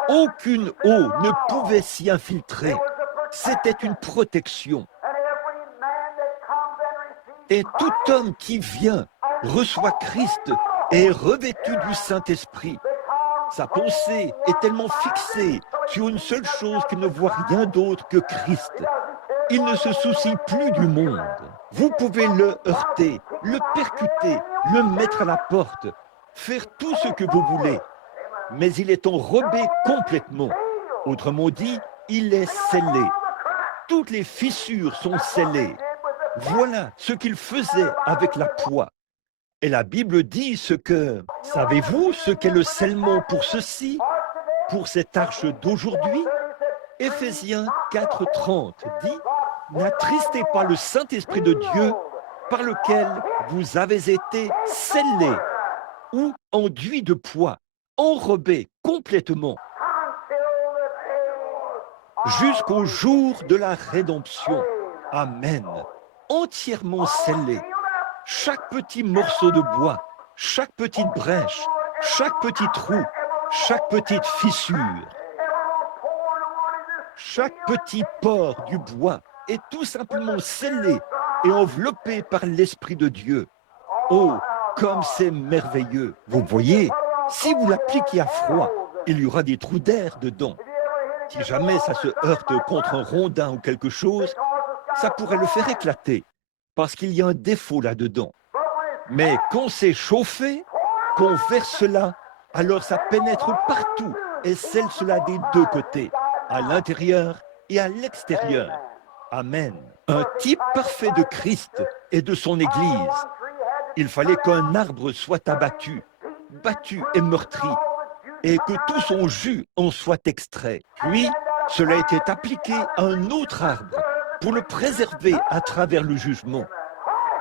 Aucune eau ne pouvait s'y infiltrer. C'était une protection. Et tout homme qui vient reçoit Christ et est revêtu du Saint-Esprit. Sa pensée est tellement fixée sur une seule chose qu'il ne voit rien d'autre que Christ. Il ne se soucie plus du monde. Vous pouvez le heurter, le percuter, le mettre à la porte, faire tout ce que vous voulez. Mais il est enrobé complètement. Autrement dit, il est scellé. Toutes les fissures sont scellées. Voilà ce qu'il faisait avec la poix. Et la Bible dit ce que... Savez-vous ce qu'est le scellement pour ceci, pour cette arche d'aujourd'hui? Éphésiens 4,30 dit « N'attristez pas le Saint-Esprit de Dieu par lequel vous avez été scellés ou enduits de poix, enrobés complètement jusqu'au jour de la rédemption. Amen. Entièrement scellés. Chaque petit morceau de bois, chaque petite brèche, chaque petit trou, chaque petite fissure, chaque petit pore du bois est tout simplement scellé et enveloppé par l'Esprit de Dieu. Oh, comme c'est merveilleux. Vous voyez, si vous l'appliquez à froid, il y aura des trous d'air dedans. Si jamais ça se heurte contre un rondin ou quelque chose, ça pourrait le faire éclater, parce qu'il y a un défaut là-dedans. Mais quand c'est chauffé, qu'on verse cela, alors ça pénètre partout et scelle cela des deux côtés, à l'intérieur et à l'extérieur. Amen. Un type parfait de Christ et de son Église. Il fallait qu'un arbre soit abattu, battu et meurtri, et que tout son jus en soit extrait. Puis, cela était appliqué à un autre arbre pour le préserver à travers le jugement.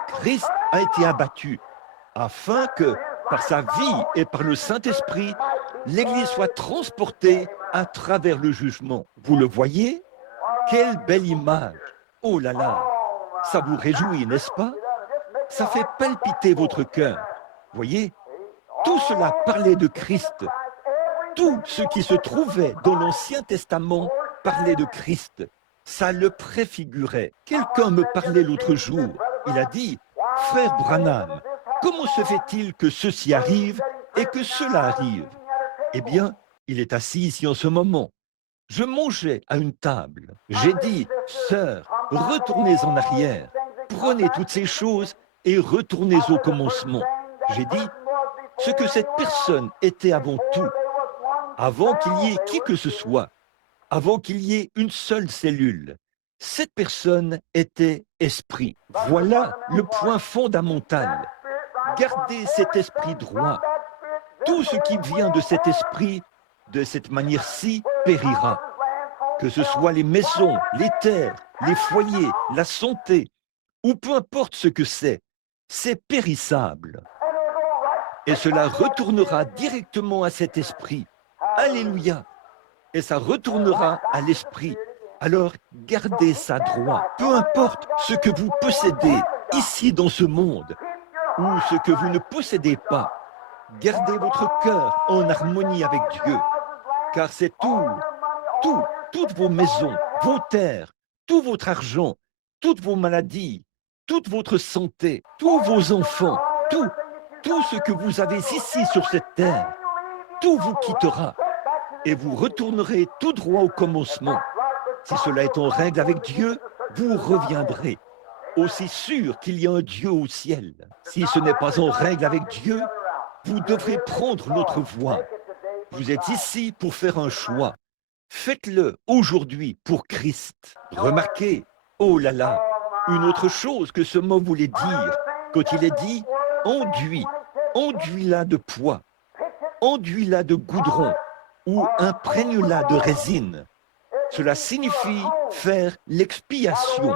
Christ a été abattu afin que, par sa vie et par le Saint-Esprit, l'Église soit transportée à travers le jugement. Vous le voyez? Quelle belle image! Oh là là! Ça vous réjouit, n'est-ce pas? Ça fait palpiter votre cœur. Voyez? Tout cela parlait de Christ. Tout ce qui se trouvait dans l'Ancien Testament parlait de Christ. Ça le préfigurait. Quelqu'un me parlait l'autre jour. Il a dit, « Frère Branham, comment se fait-il que ceci arrive et que cela arrive ?» Eh bien, il est assis ici en ce moment. Je mangeais à une table. J'ai dit, « Sœur, retournez en arrière. Prenez toutes ces choses et retournez au commencement. » J'ai dit, ce que cette personne était avant tout, avant qu'il y ait qui que ce soit, avant qu'il y ait une seule cellule. Cette personne était esprit. Voilà le point fondamental. Gardez cet esprit droit. Tout ce qui vient de cet esprit, de cette manière-ci, périra. Que ce soit les maisons, les terres, les foyers, la santé, ou peu importe ce que c'est périssable. Et cela retournera directement à cet esprit. Alléluia. Et ça retournera à l'esprit. Alors, gardez ça droit. Peu importe ce que vous possédez ici dans ce monde, ou ce que vous ne possédez pas, gardez votre cœur en harmonie avec Dieu. Car c'est toutes vos maisons, vos terres, tout votre argent, toutes vos maladies, toute votre santé, tous vos enfants, tout ce que vous avez ici sur cette terre, tout vous quittera et vous retournerez tout droit au commencement. Si cela est en règle avec Dieu, vous reviendrez. Aussi sûr qu'il y a un Dieu au ciel. Si ce n'est pas en règle avec Dieu, vous devrez prendre l'autre voie. Vous êtes ici pour faire un choix. Faites-le aujourd'hui pour Christ. Remarquez, oh là là, une autre chose que ce mot voulait dire, quand il est dit « enduit », enduis-la de poids, enduis-la de goudron ou imprègne-la de résine. Cela signifie faire l'expiation.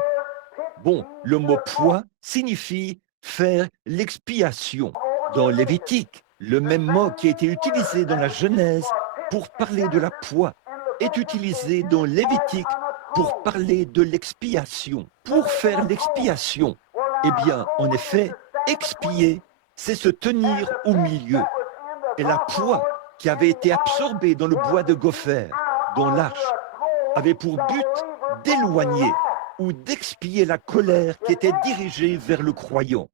Bon, le mot poids signifie faire l'expiation. Dans Lévitique, le même mot qui a été utilisé dans la Genèse pour parler de la poix est utilisé dans Lévitique pour parler de l'expiation. Pour faire l'expiation, eh bien, en effet, expier, c'est se tenir au milieu. Et la poix qui avait été absorbée dans le bois de gopher, dans l'arche, avait pour but d'éloigner ou d'expier la colère qui était dirigée vers le croyant.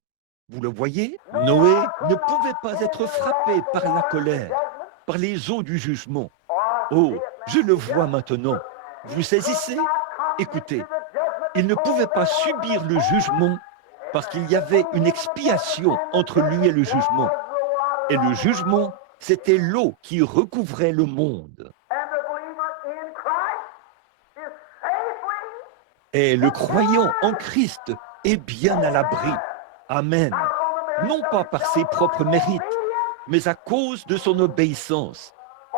Vous le voyez, Noé ne pouvait pas être frappé par la colère, par les eaux du jugement. Oh, je le vois maintenant. Vous saisissez? Écoutez, il ne pouvait pas subir le jugement parce qu'il y avait une expiation entre lui et le jugement. Et le jugement, c'était l'eau qui recouvrait le monde. Et le croyant en Christ est bien à l'abri. Amen. Non pas par ses propres mérites, mais à cause de son obéissance.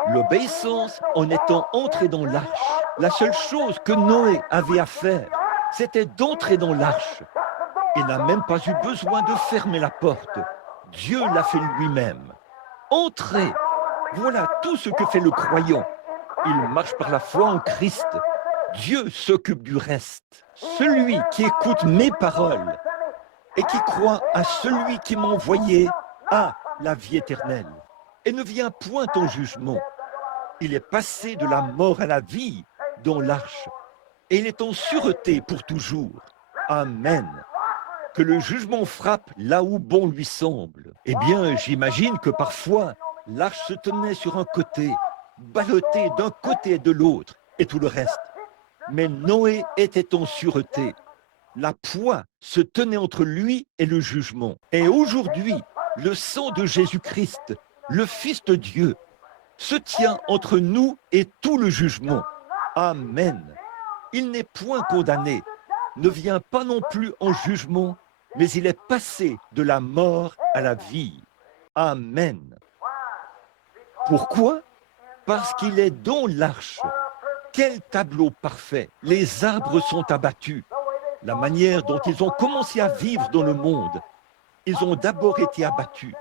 L'obéissance en étant entré dans l'arche. La seule chose que Noé avait à faire, c'était d'entrer dans l'arche. Il n'a même pas eu besoin de fermer la porte. Dieu l'a fait lui-même. Entrez. Voilà tout ce que fait le croyant. Il marche par la foi en Christ. Dieu s'occupe du reste. Celui qui écoute mes paroles et qui croit à celui qui m'a envoyé a la vie éternelle et ne vient point en jugement. Il est passé de la mort à la vie dans l'arche et il est en sûreté pour toujours. Amen. Que le jugement frappe là où bon lui semble. Eh bien, j'imagine que parfois, l'arche se tenait sur un côté, ballottée d'un côté et de l'autre, et tout le reste. Mais Noé était en sûreté. La poix se tenait entre lui et le jugement. Et aujourd'hui, le sang de Jésus-Christ, le Fils de Dieu, se tient entre nous et tout le jugement. Amen. Il n'est point condamné, ne vient pas non plus en jugement, mais il est passé de la mort à la vie. Amen. Pourquoi? Parce qu'il est dans l'arche. Quel tableau parfait! Les arbres sont abattus. La manière dont ils ont commencé à vivre dans le monde, ils ont d'abord été abattus.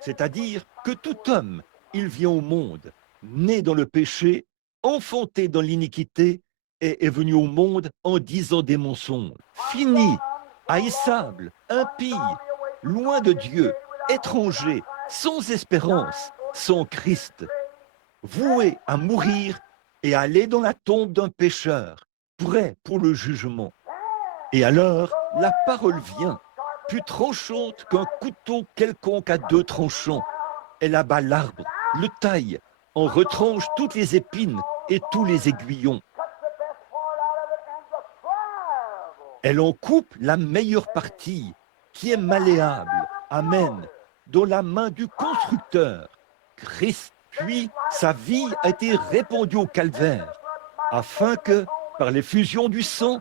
C'est-à-dire que tout homme, il vient au monde, né dans le péché, enfanté dans l'iniquité, et est venu au monde en disant des mensonges. Fini, haïssable, impie, loin de Dieu, étranger, sans espérance, sans Christ, voué à mourir et à aller dans la tombe d'un pécheur, prêt pour le jugement. Et alors, la parole vient, plus tranchante qu'un couteau quelconque à deux tranchants. Elle abat l'arbre, le taille, en retranche toutes les épines et tous les aiguillons. Elle en coupe la meilleure partie, qui est malléable, amen, dans la main du constructeur, Christ. Puis sa vie a été répandue au calvaire, afin que, par l'effusion du sang,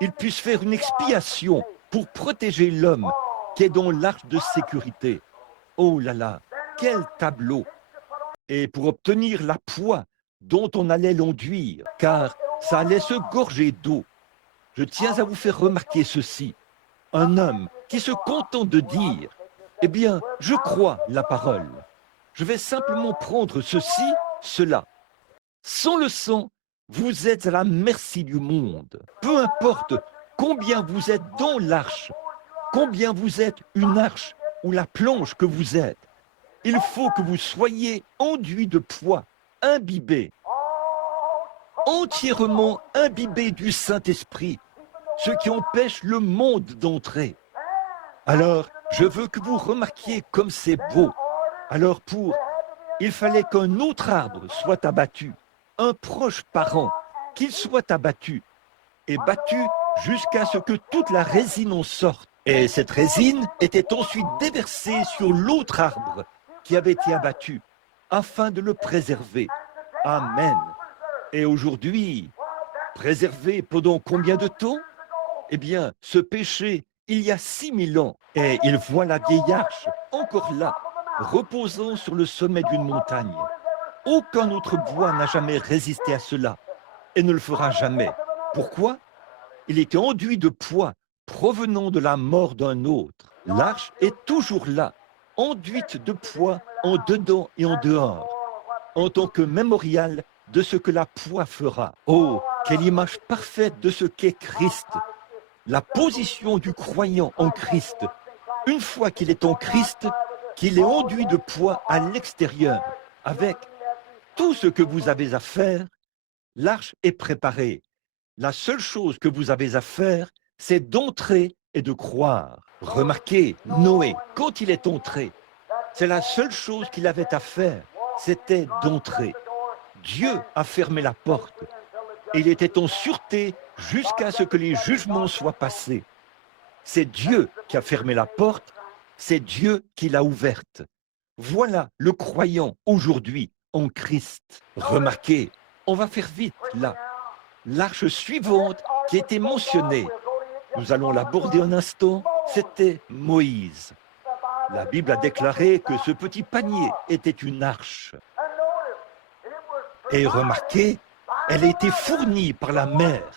il puisse faire une expiation pour protéger l'homme qui est dans l'arche de sécurité. Oh là là, quel tableau! Et pour obtenir la poix dont on allait l'enduire, car ça allait se gorger d'eau, je tiens à vous faire remarquer ceci. Un homme qui se contente de dire, eh bien, je crois la parole. Je vais simplement prendre ceci, cela. Sans le sang, vous êtes à la merci du monde. Peu importe combien vous êtes dans l'arche, combien vous êtes une arche ou la planche que vous êtes, il faut que vous soyez enduit de poids, imbibé, entièrement imbibé du Saint-Esprit, ce qui empêche le monde d'entrer. Alors, je veux que vous remarquiez comme c'est beau. Alors il fallait qu'un autre arbre soit abattu, un proche parent, qu'il soit abattu, et battu jusqu'à ce que toute la résine en sorte. Et cette résine était ensuite déversée sur l'autre arbre qui avait été abattu, afin de le préserver. Amen. Et aujourd'hui, préservé pendant combien de temps? Eh bien, ce péché, il y a 6000 ans, et il voit la vieille arche, encore là, reposant sur le sommet d'une montagne. Aucun autre bois n'a jamais résisté à cela, et ne le fera jamais. Pourquoi? Il était enduit de poids provenant de la mort d'un autre. L'arche est toujours là, enduite de poids en dedans et en dehors, en tant que mémorial de ce que la poix fera. Oh, quelle image parfaite de ce qu'est Christ! La position du croyant en Christ, une fois qu'il est en Christ, qu'il est enduit de poids à l'extérieur, avec tout ce que vous avez à faire, l'arche est préparée. La seule chose que vous avez à faire, c'est d'entrer et de croire. Remarquez, Noé, quand il est entré, c'est la seule chose qu'il avait à faire, c'était d'entrer. Dieu a fermé la porte et il était en sûreté jusqu'à ce que les jugements soient passés. C'est Dieu qui a fermé la porte, c'est Dieu qui l'a ouverte. Voilà le croyant aujourd'hui en Christ. Remarquez, on va faire vite là. L'arche suivante qui a été mentionnée, nous allons l'aborder un instant, c'était Moïse. La Bible a déclaré que ce petit panier était une arche. Et remarquez, elle a été fournie par la mère,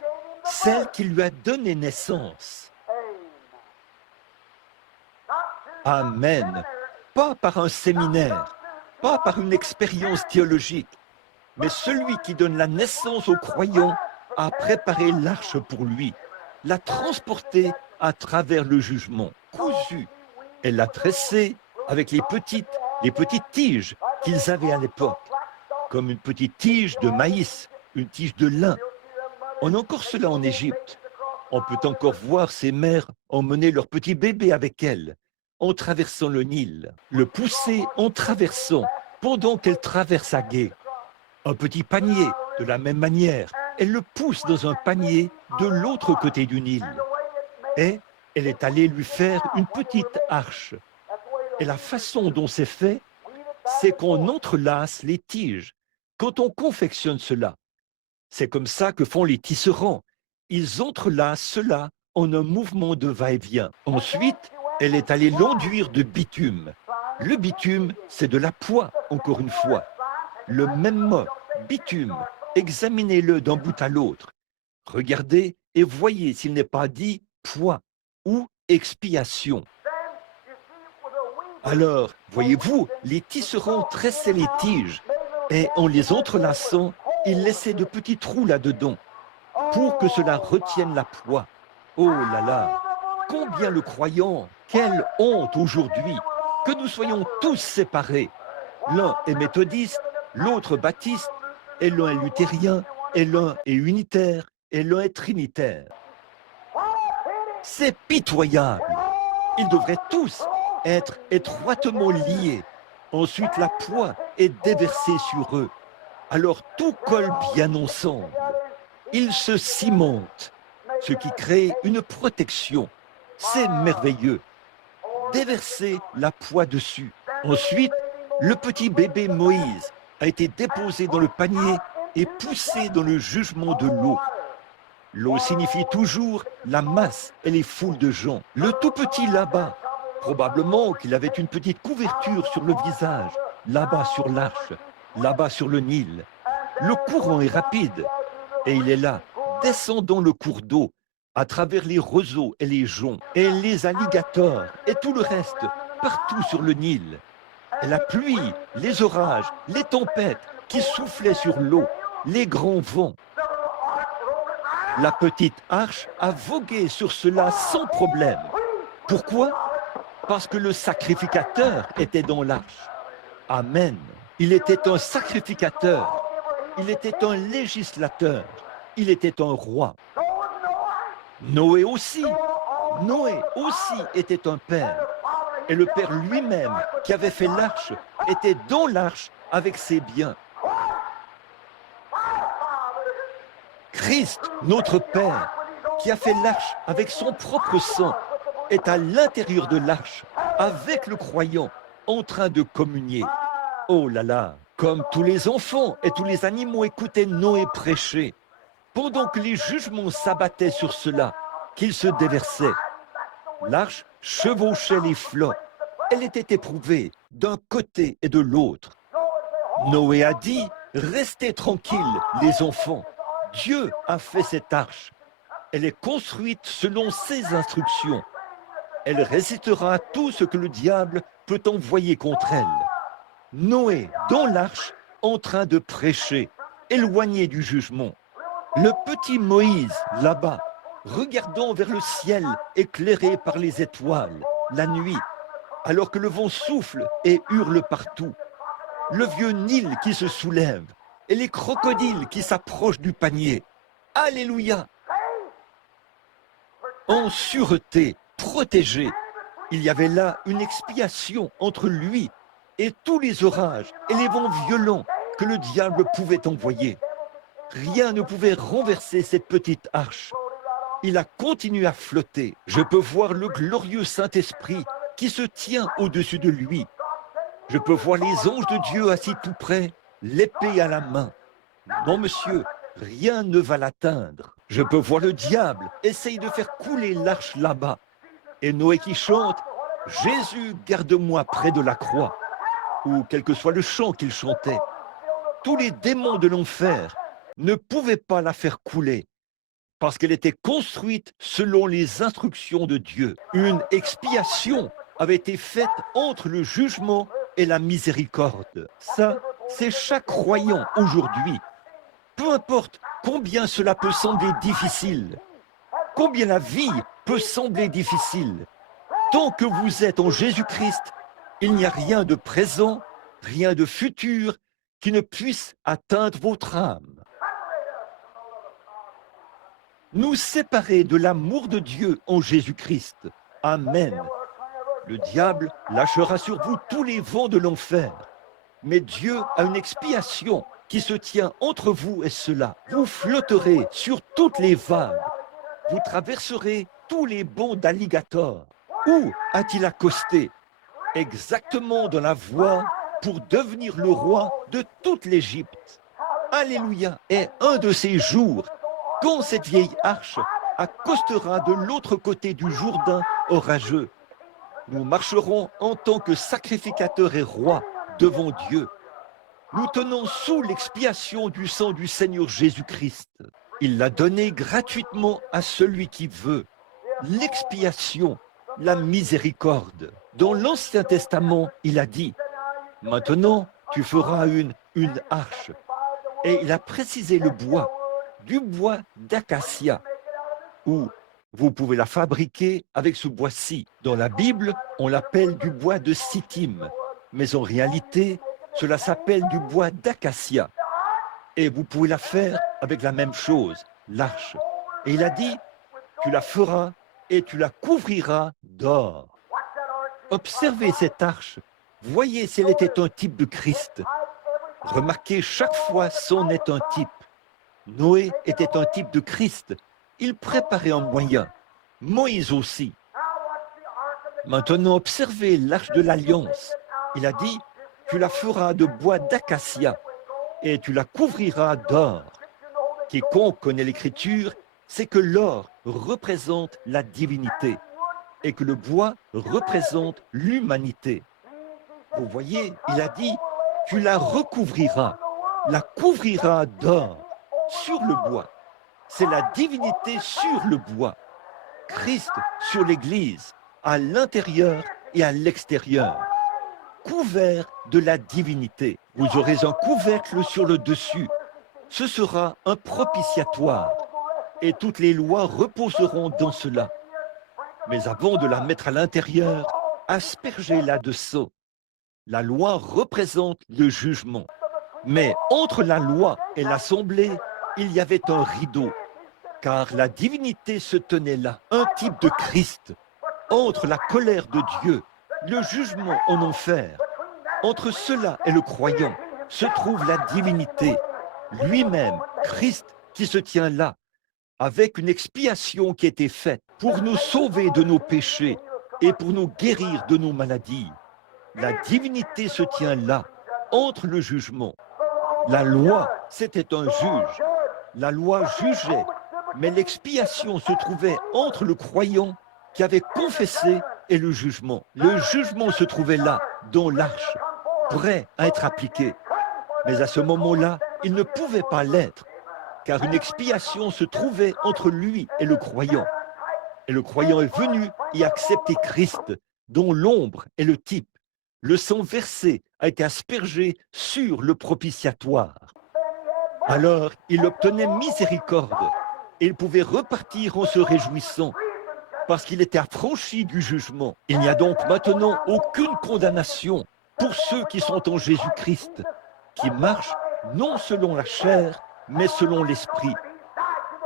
celle qui lui a donné naissance. Amen. Pas par un séminaire, pas par une expérience théologique, mais celui qui donne la naissance aux croyants a préparé l'arche pour lui, l'a transporté à travers le jugement, cousu. Elle l'a tressé avec les petites tiges qu'ils avaient à l'époque, comme une petite tige de maïs, une tige de lin. On a encore cela en Égypte. On peut encore voir ces mères emmener leurs petits bébés avec elles. en traversant le Nil, le pousser en traversant, pendant qu'elle traverse à gué. Un petit panier, de la même manière, elle le pousse dans un panier de l'autre côté du Nil. Et elle est allée lui faire une petite arche. Et la façon dont c'est fait, c'est qu'on entrelace les tiges. Quand on confectionne cela, c'est comme ça que font les tisserands. Ils entrelacent cela en un mouvement de va-et-vient. Ensuite, elle est allée l'enduire de bitume. Le bitume, c'est de la poix, encore une fois. Le même mot, bitume, examinez-le d'un bout à l'autre. Regardez et voyez s'il n'est pas dit poids ou expiation. Alors, voyez-vous, les tisserands tressaient les tiges et en les entrelaçant, ils laissaient de petits trous là-dedans pour que cela retienne la poix. Oh là là, combien le croyant, quelle honte aujourd'hui que nous soyons tous séparés. L'un est méthodiste, l'autre baptiste, et l'un est luthérien, et l'un est unitaire, et l'un est trinitaire. C'est pitoyable. Ils devraient tous être étroitement liés. Ensuite, la poix est déversée sur eux. Alors tout colle bien ensemble. Ils se cimentent, ce qui crée une protection. C'est merveilleux. Déverser la poix dessus. Ensuite, le petit bébé Moïse a été déposé dans le panier et poussé dans le jugement de l'eau. L'eau signifie toujours la masse et les foules de gens. Le tout petit là-bas, probablement qu'il avait une petite couverture sur le visage, là-bas sur l'arche, là-bas sur le Nil. Le courant est rapide et il est là, descendant le cours d'eau, à travers les roseaux et les joncs, et les alligators et tout le reste, partout sur le Nil. Et la pluie, les orages, les tempêtes qui soufflaient sur l'eau, les grands vents. La petite arche a vogué sur cela sans problème. Pourquoi? Parce que le sacrificateur était dans l'arche. Amen. Il était un sacrificateur. Il était un législateur. Il était un roi. Noé aussi. Noé aussi était un père. Et le père lui-même, qui avait fait l'arche, était dans l'arche avec ses biens. Christ, notre Père, qui a fait l'arche avec son propre sang, est à l'intérieur de l'arche, avec le croyant, en train de communier. Oh là là, comme tous les enfants et tous les animaux écoutaient Noé prêcher, pendant que les jugements s'abattaient sur cela, qu'ils se déversaient. L'arche chevauchait les flots. Elle était éprouvée d'un côté et de l'autre. Noé a dit, restez tranquilles, les enfants. Dieu a fait cette arche. Elle est construite selon ses instructions. Elle résistera à tout ce que le diable peut envoyer contre elle. Noé, dans l'arche, en train de prêcher, éloigné du jugement. Le petit Moïse, là-bas, regardant vers le ciel éclairé par les étoiles, la nuit, alors que le vent souffle et hurle partout. Le vieux Nil qui se soulève et les crocodiles qui s'approchent du panier. Alléluia! En sûreté, protégé, il y avait là une expiation entre lui et tous les orages et les vents violents que le diable pouvait envoyer. Rien ne pouvait renverser cette petite arche. Il a continué à flotter. Je peux voir le glorieux Saint-Esprit qui se tient au-dessus de lui. Je peux voir les anges de Dieu assis tout près, l'épée à la main. Non, monsieur, rien ne va l'atteindre. Je peux voir le diable essaye de faire couler l'arche là-bas. Et Noé qui chante « Jésus, garde-moi près de la croix » ou quel que soit le chant qu'il chantait. Tous les démons de l'enfer ne pouvaient pas la faire couler parce qu'elle était construite selon les instructions de Dieu. Une expiation avait été faite entre le jugement et la miséricorde. Ça, c'est chaque croyant aujourd'hui. Peu importe combien cela peut sembler difficile, combien la vie peut sembler difficile, tant que vous êtes en Jésus-Christ, il n'y a rien de présent, rien de futur qui ne puisse atteindre votre âme. Nous séparer de l'amour de Dieu en Jésus-Christ. Amen. Le diable lâchera sur vous tous les vents de l'enfer. Mais Dieu a une expiation qui se tient entre vous et cela. Vous flotterez sur toutes les vagues. Vous traverserez tous les bonds d'alligator. Où a-t-il accosté? Exactement dans la voie pour devenir le roi de toute l'Égypte. Alléluia. Et un de ces jours, quand cette vieille arche accostera de l'autre côté du Jourdain orageux, nous marcherons en tant que sacrificateurs et rois devant Dieu. Nous tenons sous l'expiation du sang du Seigneur Jésus-Christ. Il l'a donné gratuitement à celui qui veut. L'expiation, la miséricorde. Dans l'Ancien Testament, il a dit, maintenant tu feras une arche. Et il a précisé le bois, du bois d'acacia, où vous pouvez la fabriquer avec ce bois-ci. Dans la Bible, on l'appelle du bois de sittim, mais en réalité, cela s'appelle du bois d'acacia. Et vous pouvez la faire avec la même chose, l'arche. Et il a dit, tu la feras et tu la couvriras d'or. Observez cette arche. Voyez si elle était un type de Christ. Remarquez, chaque fois, c'en est un type. Noé était un type de Christ. Il préparait un moyen. Moïse aussi. Maintenant, observez l'arche de l'Alliance. Il a dit, tu la feras de bois d'acacia et tu la couvriras d'or. Quiconque connaît l'Écriture sait que l'or représente la divinité et que le bois représente l'humanité. Vous voyez, il a dit, tu la recouvriras, la couvriras d'or sur le bois. C'est la divinité sur le bois. Christ sur l'Église, à l'intérieur et à l'extérieur. Couvert de la divinité. Vous aurez un couvercle sur le dessus. Ce sera un propitiatoire. Et toutes les lois reposeront dans cela. Mais avant de la mettre à l'intérieur, aspergez-la de sceau. La loi représente le jugement. Mais entre la loi et l'assemblée, il y avait un rideau, car la divinité se tenait là, un type de Christ. Entre la colère de Dieu, le jugement en enfer, entre cela et le croyant, se trouve la divinité, lui-même, Christ, qui se tient là, avec une expiation qui a été faite pour nous sauver de nos péchés et pour nous guérir de nos maladies. La divinité se tient là, entre le jugement. La loi, c'était un juge. La loi jugeait, mais l'expiation se trouvait entre le croyant qui avait confessé et le jugement. Le jugement se trouvait là, dans l'arche, prêt à être appliqué. Mais à ce moment-là, il ne pouvait pas l'être, car une expiation se trouvait entre lui et le croyant. Et le croyant est venu y accepter Christ, dont l'ombre est le type. Le sang versé a été aspergé sur le propitiatoire. Alors, il obtenait miséricorde et il pouvait repartir en se réjouissant parce qu'il était affranchi du jugement. Il n'y a donc maintenant aucune condamnation pour ceux qui sont en Jésus-Christ, qui marchent non selon la chair, mais selon l'esprit.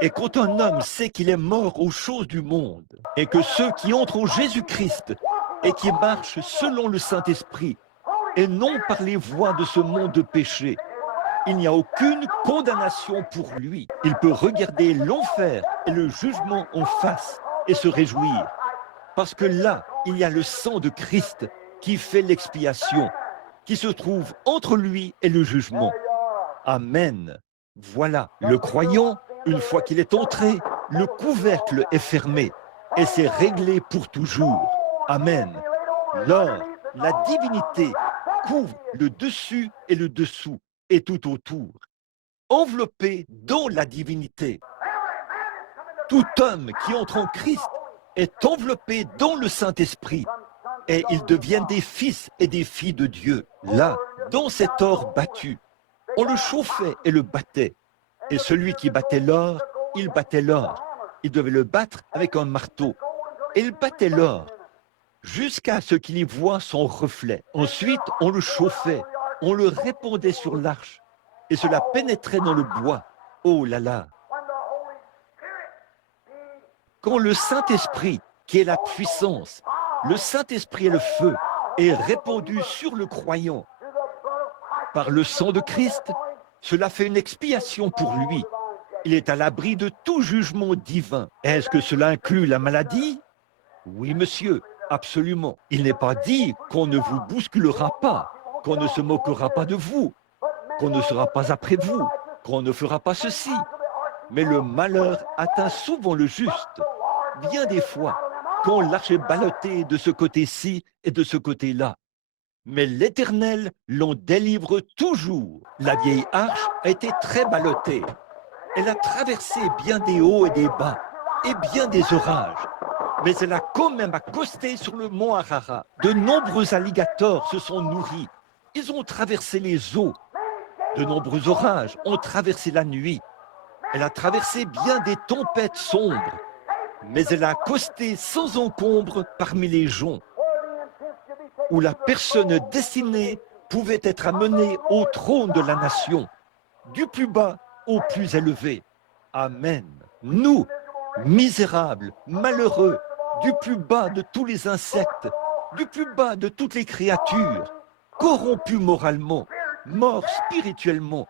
Et quand un homme sait qu'il est mort aux choses du monde, et que ceux qui entrent en Jésus-Christ et qui marchent selon le Saint-Esprit, et non par les voies de ce monde de péché, il n'y a aucune condamnation pour lui. Il peut regarder l'enfer et le jugement en face et se réjouir. Parce que là, il y a le sang de Christ qui fait l'expiation, qui se trouve entre lui et le jugement. Amen. Voilà, le croyant, une fois qu'il est entré, le couvercle est fermé et c'est réglé pour toujours. Amen. L'or, la divinité, couvre le dessus et le dessous et tout autour, enveloppé dans la divinité. Tout homme qui entre en Christ est enveloppé dans le Saint-Esprit et ils deviennent des fils et des filles de Dieu. Là, dans cet or battu, on le chauffait et le battait. Et celui qui battait l'or, il battait l'or. Il devait le battre avec un marteau. Et il battait l'or jusqu'à ce qu'il y voie son reflet. Ensuite, on le chauffait, on le répandait sur l'arche et cela pénétrait dans le bois. Oh là là! Quand le Saint-Esprit, qui est la puissance, le Saint-Esprit et le feu est répandu sur le croyant. Par le sang de Christ, cela fait une expiation pour lui. Il est à l'abri de tout jugement divin. Est-ce que cela inclut la maladie? Oui, monsieur, absolument. Il n'est pas dit qu'on ne vous bousculera pas, qu'on ne se moquera pas de vous, qu'on ne sera pas après vous, qu'on ne fera pas ceci. Mais le malheur atteint souvent le juste. Bien des fois, quand l'arche est ballottée de ce côté-ci et de ce côté-là. Mais l'Éternel l'en délivre toujours. La vieille arche a été très ballottée. Elle a traversé bien des hauts et des bas, et bien des orages. Mais elle a quand même accosté sur le mont Ararat. De nombreux alligators se sont nourris. Ils ont traversé les eaux. De nombreux orages ont traversé la nuit. Elle a traversé bien des tempêtes sombres. Mais elle a accosté sans encombre parmi les joncs, où la personne destinée pouvait être amenée au trône de la nation, du plus bas au plus élevé. Amen. Nous, misérables, malheureux, du plus bas de tous les insectes, du plus bas de toutes les créatures, corrompus moralement, morts spirituellement,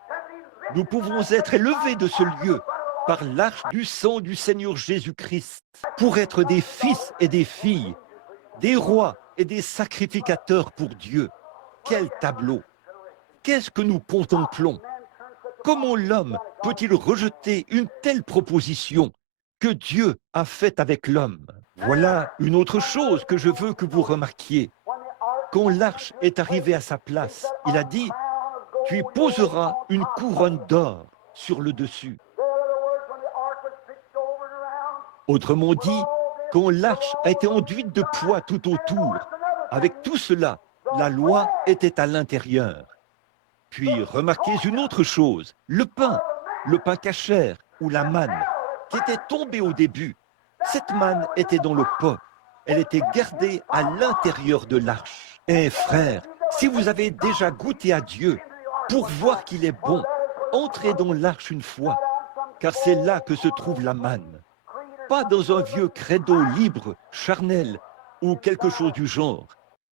nous pouvons être élevés de ce lieu par l'arche du sang du Seigneur Jésus-Christ, pour être des fils et des filles, des rois et des sacrificateurs pour Dieu. Quel tableau! Qu'est-ce que nous contemplons? Comment l'homme peut-il rejeter une telle proposition que Dieu a faite avec l'homme? Voilà une autre chose que je veux que vous remarquiez. Quand l'arche est arrivée à sa place, il a dit « Tu y poseras une couronne d'or sur le dessus ». Autrement dit, quand l'arche a été enduite de poids tout autour, avec tout cela, la loi était à l'intérieur. Puis remarquez une autre chose, le pain cachère ou la manne, qui était tombée au début. Cette manne était dans le pot. Elle était gardée à l'intérieur de l'arche. Eh frères, si vous avez déjà goûté à Dieu pour voir qu'il est bon, entrez dans l'arche une fois, car c'est là que se trouve la manne. Pas dans un vieux credo libre, charnel ou quelque chose du genre,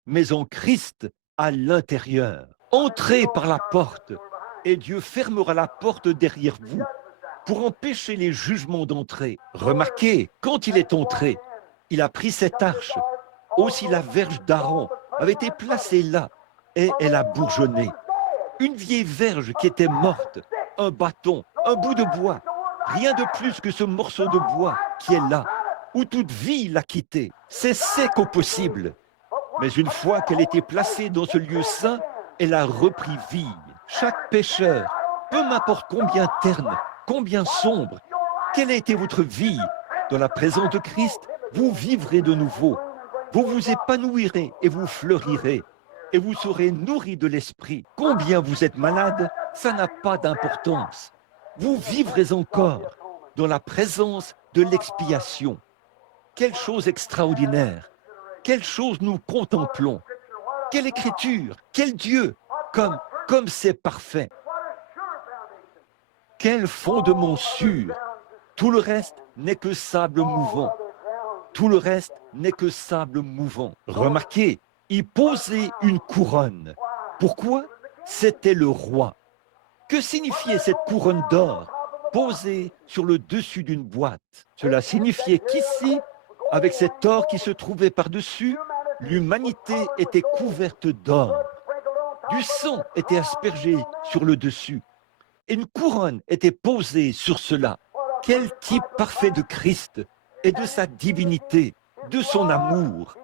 mais en Christ à l'intérieur. Entrez par la porte et Dieu fermera la porte derrière vous pour empêcher les jugements d'entrer. Remarquez, quand il est entré, il a pris cette arche. Aussi la verge d'Aaron avait été placée là et elle a bourgeonné. Une vieille verge qui était morte, un bâton, un bout de bois, rien de plus que ce morceau de bois qui est là, où toute vie l'a quitté. C'est sec au possible. Mais une fois qu'elle était placée dans ce lieu saint, elle a repris vie. Chaque pécheur, peu m'importe combien terne, combien sombre, quelle a été votre vie, dans la présence de Christ, vous vivrez de nouveau. Vous vous épanouirez et vous fleurirez. Et vous serez nourris de l'esprit. Combien vous êtes malade, ça n'a pas d'importance. Vous vivrez encore dans la présence de l'expiation. Quelle chose extraordinaire! Quelle chose nous contemplons! Quelle écriture! Quel Dieu! Comme c'est parfait! Quel fondement sûr! Tout le reste n'est que sable mouvant. Tout le reste n'est que sable mouvant. Remarquez, il posait une couronne. Pourquoi? C'était le roi. Que signifiait cette couronne d'or posée sur le dessus d'une boîte? Cela signifiait qu'ici, avec cet or qui se trouvait par-dessus, l'humanité était couverte d'or. Du sang était aspergé sur le dessus. Et une couronne était posée sur cela. Quel type parfait de Christ et de sa divinité, de son amour.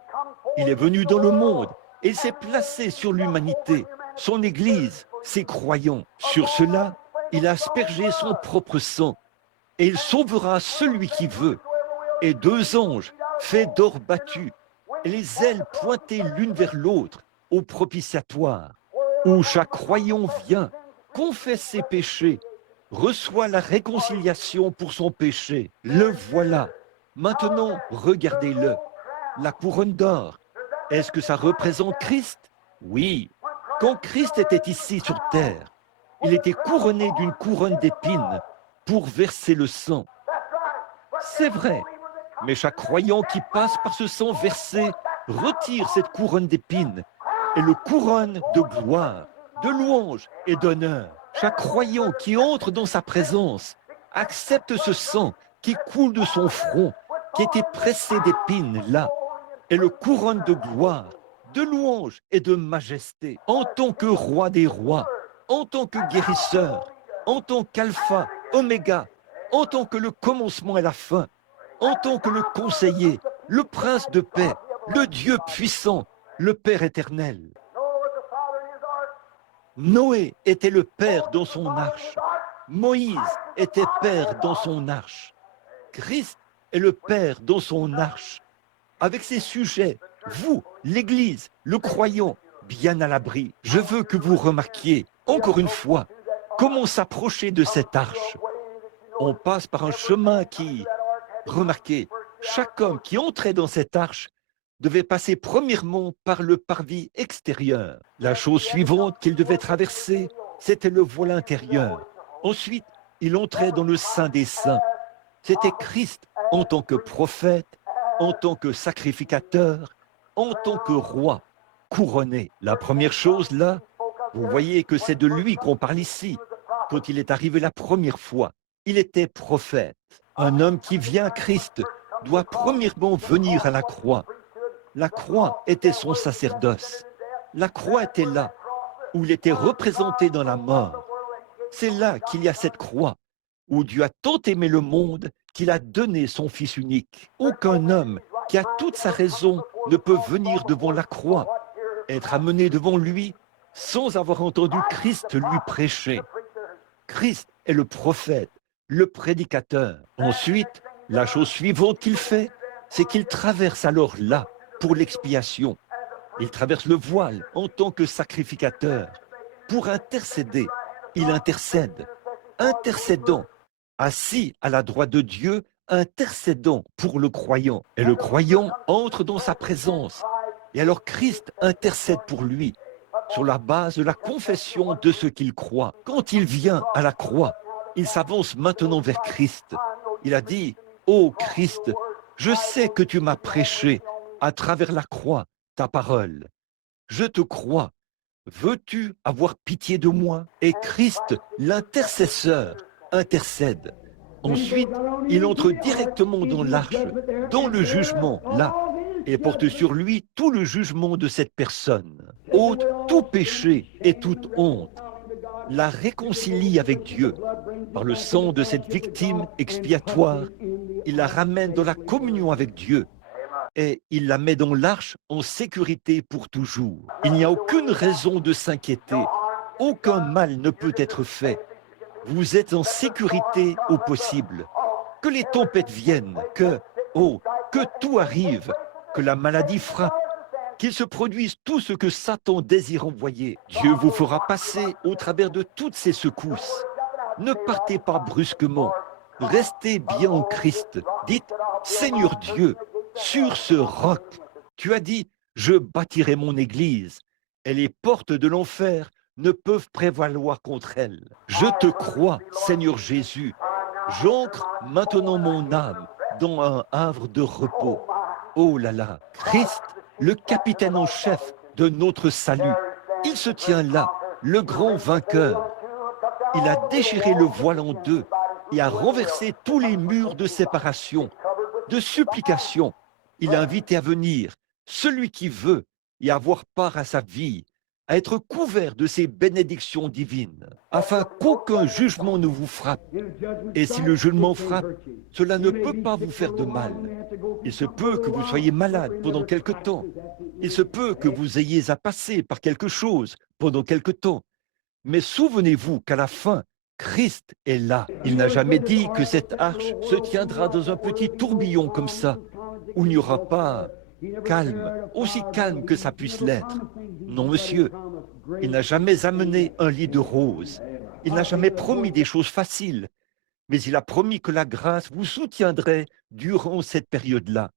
Il est venu dans le monde et il s'est placé sur l'humanité, son Église, ses croyants. Sur cela, il a aspergé son propre sang et il sauvera celui qui veut. Et deux anges, faits d'or battu, et les ailes pointées l'une vers l'autre, au propitiatoire, où chaque croyant vient, confesse ses péchés, reçoit la réconciliation pour son péché. Le voilà. Maintenant, regardez-le. La couronne d'or, est-ce que ça représente Christ? Oui. Quand Christ était ici sur terre, il était couronné d'une couronne d'épines pour verser le sang. C'est vrai, mais chaque croyant qui passe par ce sang versé retire cette couronne d'épines et le couronne de gloire, de louange et d'honneur. Chaque croyant qui entre dans sa présence accepte ce sang qui coule de son front, qui était pressé d'épines là, et le couronne de gloire, de louange et de majesté, en tant que roi des rois, en tant que guérisseur, en tant qu'alpha, oméga, en tant que le commencement et la fin, en tant que le conseiller, le prince de paix, le Dieu puissant, le Père éternel. Noé était le père dans son arche. Moïse était père dans son arche. Christ est le père dans son arche. Avec ses sujets, vous, l'Église, le croyant, bien à l'abri. Je veux que vous remarquiez, encore une fois, comment s'approcher de cette arche. On passe par un chemin qui, remarquez, chaque homme qui entrait dans cette arche devait passer premièrement par le parvis extérieur. La chose suivante qu'il devait traverser, c'était le voile intérieur. Ensuite, il entrait dans le Saint des Saints. C'était Christ en tant que prophète, en tant que sacrificateur, en tant que roi, couronné. La première chose là, vous voyez que c'est de lui qu'on parle ici. Quand il est arrivé la première fois, il était prophète. Un homme qui vient à Christ doit premièrement venir à la croix. La croix était son sacerdoce. La croix était là, où il était représenté dans la mort. C'est là qu'il y a cette croix, où Dieu a tant aimé le monde qu'il a donné son Fils unique. Aucun homme qui a toute sa raison ne peut venir devant la croix, être amené devant lui sans avoir entendu Christ lui prêcher. Christ est le prophète, le prédicateur. Ensuite, la chose suivante qu'il fait, c'est qu'il traverse alors là, pour l'expiation. Il traverse le voile en tant que sacrificateur. Pour intercéder, il intercède. Intercédant, assis à la droite de Dieu, intercédant pour le croyant. Et le croyant entre dans sa présence. Et alors Christ intercède pour lui, sur la base de la confession de ce qu'il croit. Quand il vient à la croix, il s'avance maintenant vers Christ. Il a dit, « Ô Christ, je sais que tu m'as prêché à travers la croix ta parole. Je te crois. Veux-tu avoir pitié de moi ?» Et Christ, l'intercesseur, intercède. Ensuite, il entre directement dans l'arche, dans le jugement, là, et porte sur lui tout le jugement de cette personne. Ôte tout péché et toute honte. La réconcilie avec Dieu. Par le sang de cette victime expiatoire, il la ramène dans la communion avec Dieu. Et il la met dans l'arche en sécurité pour toujours. Il n'y a aucune raison de s'inquiéter. Aucun mal ne peut être fait. Vous êtes en sécurité au possible. Que les tempêtes viennent, que tout arrive, que la maladie frappe, qu'il se produise tout ce que Satan désire envoyer. Dieu vous fera passer au travers de toutes ces secousses. Ne partez pas brusquement. Restez bien en Christ. Dites, Seigneur Dieu, sur ce roc, tu as dit, je bâtirai mon église, et les portes de l'enfer ne peuvent prévaloir contre elle. Je te crois, Seigneur Jésus. J'ancre maintenant mon âme dans un havre de repos. Oh là là, Christ, le capitaine en chef de notre salut, il se tient là, le grand vainqueur. Il a déchiré le voile en deux et a renversé tous les murs de séparation, de supplication. Il a invité à venir celui qui veut y avoir part à sa vie, à être couvert de ses bénédictions divines, afin qu'aucun jugement ne vous frappe. Et si le jugement frappe, cela ne peut pas vous faire de mal. Il se peut que vous soyez malade pendant quelque temps. Il se peut que vous ayez à passer par quelque chose pendant quelque temps. Mais souvenez-vous qu'à la fin, Christ est là. Il n'a jamais dit que cette arche se tiendra dans un petit tourbillon comme ça, où il n'y aura pas calme, aussi calme que ça puisse l'être. Non, monsieur, il n'a jamais amené un lit de roses. Il n'a jamais promis des choses faciles. Mais il a promis que la grâce vous soutiendrait durant cette période-là.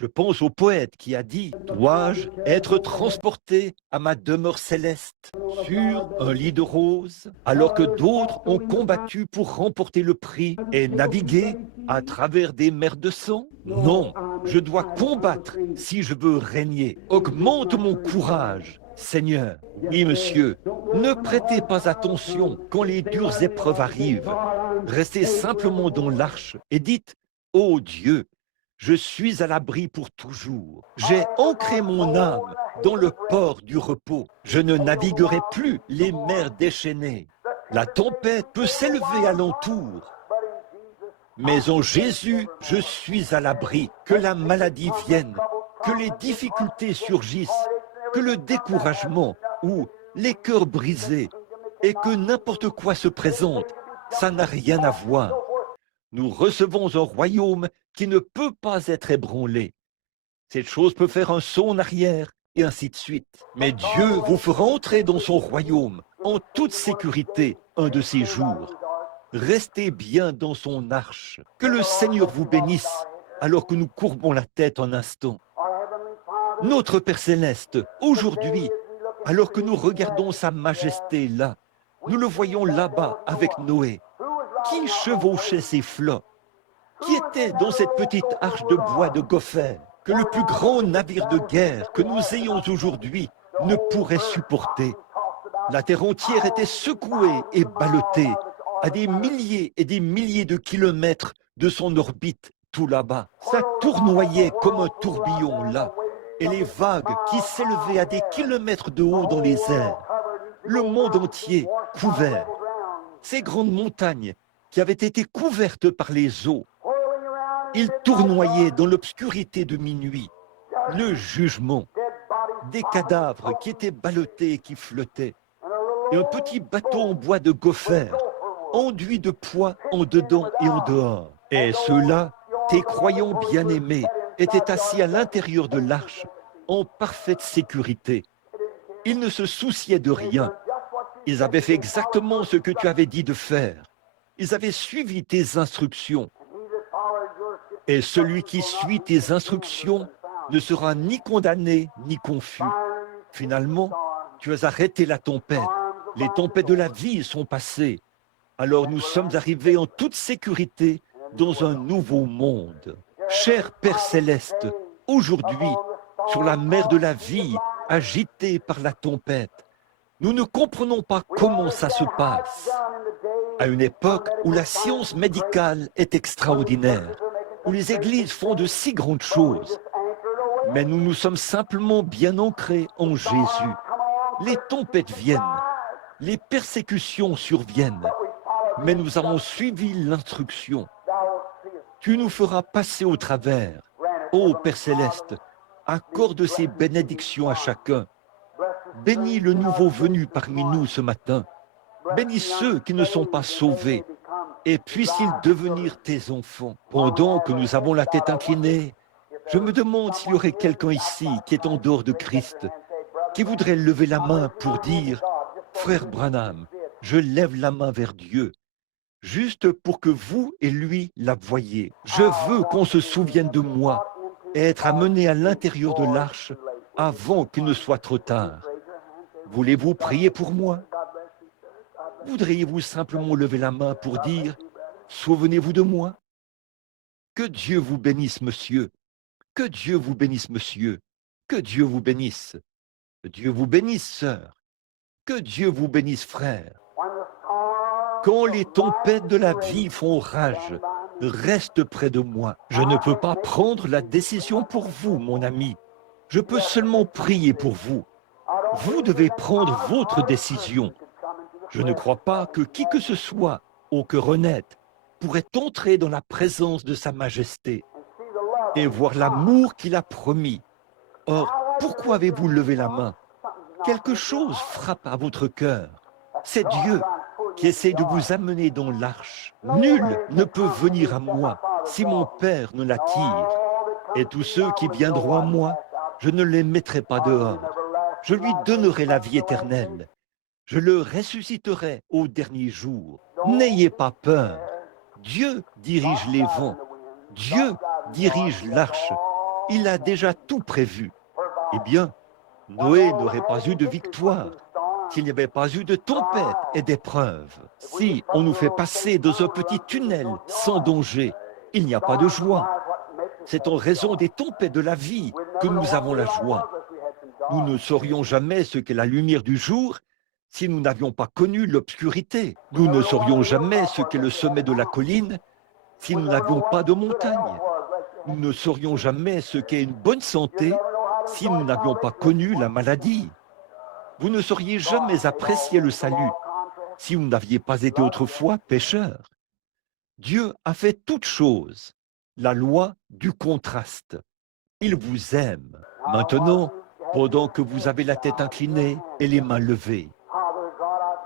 Je pense au poète qui a dit « Dois-je être transporté à ma demeure céleste sur un lit de roses, alors que d'autres ont combattu pour remporter le prix et naviguer à travers des mers de sang? Non, je dois combattre si je veux régner. Augmente mon courage, Seigneur. Oui, monsieur, ne prêtez pas attention quand les dures épreuves arrivent. Restez simplement dans l'arche et dites « Ô Dieu, je suis à l'abri pour toujours. J'ai ancré mon âme dans le port du repos. Je ne naviguerai plus les mers déchaînées. La tempête peut s'élever alentour, mais en Jésus, je suis à l'abri. Que la maladie vienne, que les difficultés surgissent, que le découragement ou les cœurs brisés et que n'importe quoi se présente, ça n'a rien à voir. Nous recevons un royaume qui ne peut pas être ébranlé. Cette chose peut faire un saut en arrière et ainsi de suite. Mais Dieu vous fera entrer dans son royaume en toute sécurité un de ces jours. Restez bien dans son arche. Que le Seigneur vous bénisse alors que nous courbons la tête un instant. Notre Père Céleste, aujourd'hui, alors que nous regardons sa majesté là, nous le voyons là-bas avec Noé. Qui chevauchait ces flots? Qui était dans cette petite arche de bois de Gopher que le plus grand navire de guerre que nous ayons aujourd'hui ne pourrait supporter? La terre entière était secouée et ballottée à des milliers et des milliers de kilomètres de son orbite tout là-bas. Ça tournoyait comme un tourbillon là, et les vagues qui s'élevaient à des kilomètres de haut dans les airs. Le monde entier couvert. Ces grandes montagnes qui avaient été couvertes par les eaux. Ils tournoyaient dans l'obscurité de minuit. Le jugement. Des cadavres qui étaient ballottés et qui flottaient. Et un petit bateau en bois de Gopher, enduit de poids en dedans et en dehors. Et ceux-là, tes croyants bien-aimés, étaient assis à l'intérieur de l'arche, en parfaite sécurité. Ils ne se souciaient de rien. Ils avaient fait exactement ce que tu avais dit de faire. Ils avaient suivi tes instructions. Et celui qui suit tes instructions ne sera ni condamné ni confus. Finalement, tu as arrêté la tempête. Les tempêtes de la vie sont passées. Alors nous sommes arrivés en toute sécurité dans un nouveau monde. Cher Père Céleste, aujourd'hui, sur la mer de la vie, agitée par la tempête, nous ne comprenons pas comment ça se passe. À une époque où la science médicale est extraordinaire, où les églises font de si grandes choses, mais nous nous sommes simplement bien ancrés en Jésus. Les tempêtes viennent, les persécutions surviennent, mais nous avons suivi l'instruction. Tu nous feras passer au travers. Ô Père Céleste, accorde ces bénédictions à chacun. Bénis le nouveau venu parmi nous ce matin. Bénis ceux qui ne sont pas sauvés. Et puissent-ils devenir tes enfants. Pendant que nous avons la tête inclinée, je me demande s'il y aurait quelqu'un ici qui est en dehors de Christ, qui voudrait lever la main pour dire « Frère Branham, je lève la main vers Dieu ». Juste pour que vous et lui la voyiez. Je veux qu'on se souvienne de moi et être amené à l'intérieur de l'arche avant qu'il ne soit trop tard. Voulez-vous prier pour moi? Voudriez-vous simplement lever la main pour dire « Souvenez-vous de moi » ? Que Dieu vous bénisse, monsieur. Que Dieu vous bénisse, monsieur. Que Dieu vous bénisse. Que Dieu vous bénisse, sœur. Que Dieu vous bénisse, frère. Quand les tempêtes de la vie font rage, reste près de moi. Je ne peux pas prendre la décision pour vous, mon ami. Je peux seulement prier pour vous. Vous devez prendre votre décision. Je ne crois pas que qui que ce soit, au cœur honnête, pourrait entrer dans la présence de sa majesté et voir l'amour qu'il a promis. Or, pourquoi avez-vous levé la main? Quelque chose frappe à votre cœur. C'est Dieu qui essaie de vous amener dans l'arche. Nul ne peut venir à moi si mon Père ne l'attire. Et tous ceux qui viendront à moi, je ne les mettrai pas dehors. Je lui donnerai la vie éternelle. Je le ressusciterai au dernier jour. N'ayez pas peur. Dieu dirige les vents. Dieu dirige l'arche. Il a déjà tout prévu. Eh bien, Noé n'aurait pas eu de victoire s'il n'y avait pas eu de tempête et d'épreuves. Si on nous fait passer dans un petit tunnel sans danger, il n'y a pas de joie. C'est en raison des tempêtes de la vie que nous avons la joie. Nous ne saurions jamais ce qu'est la lumière du jour si nous n'avions pas connu l'obscurité. Nous ne saurions jamais ce qu'est le sommet de la colline si nous n'avions pas de montagne. Nous ne saurions jamais ce qu'est une bonne santé si nous n'avions pas connu la maladie. Vous ne sauriez jamais apprécier le salut si vous n'aviez pas été autrefois pécheur. Dieu a fait toutes choses, la loi du contraste. Il vous aime. Maintenant, pendant que vous avez la tête inclinée et les mains levées,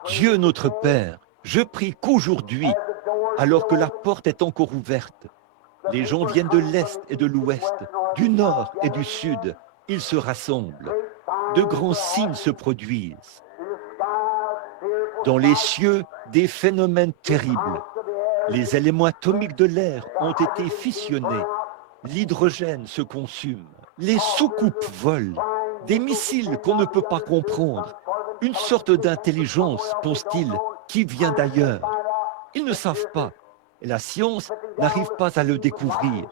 Dieu notre Père, je prie qu'aujourd'hui, alors que la porte est encore ouverte, les gens viennent de l'Est et de l'Ouest, du Nord et du Sud, ils se rassemblent. De grands signes se produisent. Dans les cieux, des phénomènes terribles. Les éléments atomiques de l'air ont été fissionnés. L'hydrogène se consume. Les soucoupes volent. Des missiles qu'on ne peut pas comprendre. Une sorte d'intelligence, pense-t-il, qui vient d'ailleurs. Ils ne savent pas. Et la science n'arrive pas à le découvrir.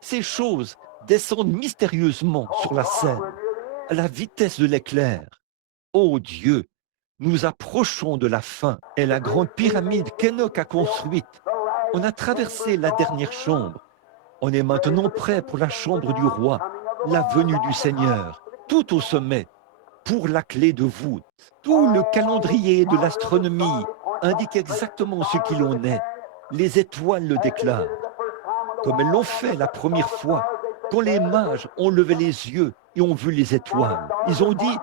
Ces choses descendent mystérieusement sur la scène, à la vitesse de l'éclair. Ô Dieu, nous approchons de la fin et la grande pyramide qu'Enoch a construite. On a traversé la dernière chambre. On est maintenant prêt pour la chambre du roi, la venue du Seigneur, tout au sommet, pour la clé de voûte. Tout le calendrier de l'astronomie indique exactement ce qu'il en est. Les étoiles le déclarent, comme elles l'ont fait la première fois, quand les mages ont levé les yeux et ont vu les étoiles. Ils ont dit,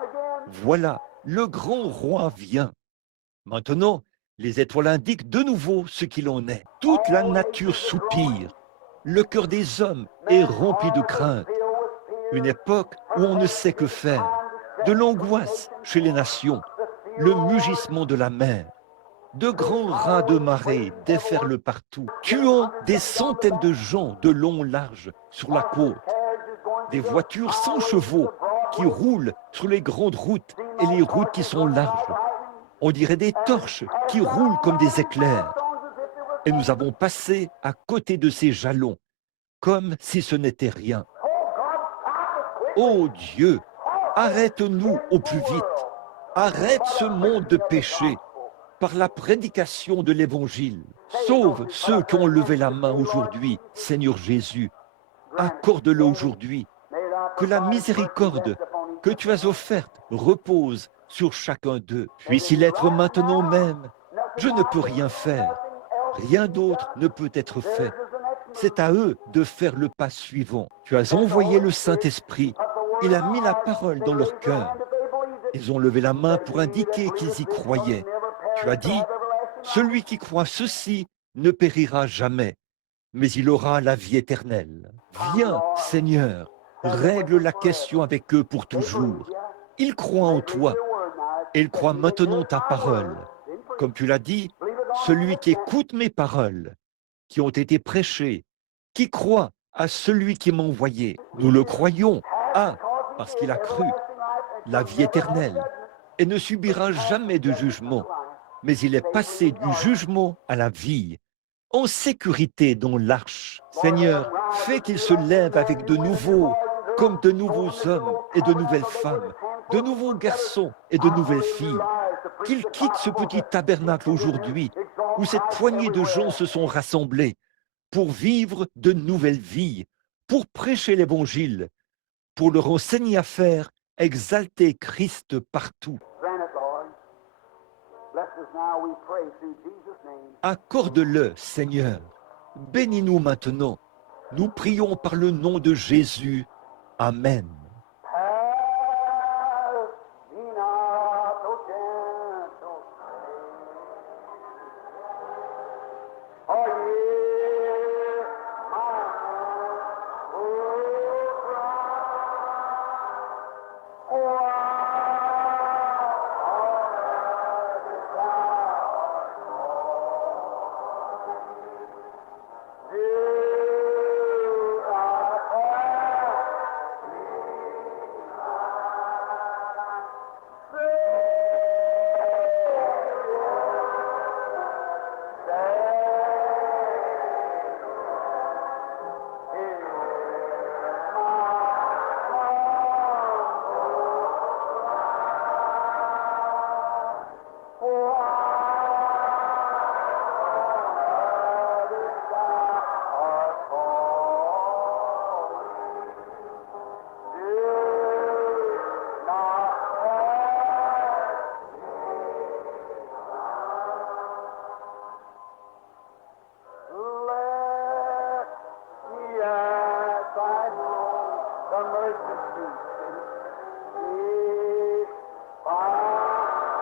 voilà, le grand roi vient. Maintenant, les étoiles indiquent de nouveau ce qu'il en est. Toute la nature soupire. Le cœur des hommes est rempli de crainte. Une époque où on ne sait que faire. De l'angoisse chez les nations. Le mugissement de la mer. De grands rats de marée déferlent partout, tuant des centaines de gens de long large sur la côte. Des voitures sans chevaux qui roulent sur les grandes routes et les routes qui sont larges. On dirait des torches qui roulent comme des éclairs. Et nous avons passé à côté de ces jalons, comme si ce n'était rien. Ô Dieu, arrête-nous au plus vite. Arrête ce monde de péché par la prédication de l'Évangile. Sauve ceux qui ont levé la main aujourd'hui, Seigneur Jésus. Accorde-le aujourd'hui. Que la miséricorde que tu as offerte repose sur chacun d'eux. Puisse-il être maintenant même. Je ne peux rien faire. Rien d'autre ne peut être fait. C'est à eux de faire le pas suivant. Tu as envoyé le Saint-Esprit. Il a mis la parole dans leur cœur. Ils ont levé la main pour indiquer qu'ils y croyaient. Tu as dit, celui qui croit ceci ne périra jamais, mais il aura la vie éternelle. Viens, Seigneur, règle la question avec eux pour toujours. Ils croient en toi et ils croient maintenant ta parole. Comme tu l'as dit, celui qui écoute mes paroles, qui ont été prêchées, qui croit à celui qui m'a envoyé, nous le croyons, parce qu'il a cru, la vie éternelle, et ne subira jamais de jugement, mais il est passé du jugement à la vie, en sécurité dans l'arche. Seigneur, fais qu'il se lève avec comme de nouveaux hommes et de nouvelles femmes, de nouveaux garçons et de nouvelles filles, qu'il quitte ce petit tabernacle aujourd'hui, où cette poignée de gens se sont rassemblés pour vivre de nouvelles vies, pour prêcher l'Évangile, pour leur enseigner à faire exalter Christ partout. Accorde-le, Seigneur. Bénis-nous maintenant. Nous prions par le nom de Jésus. Amen.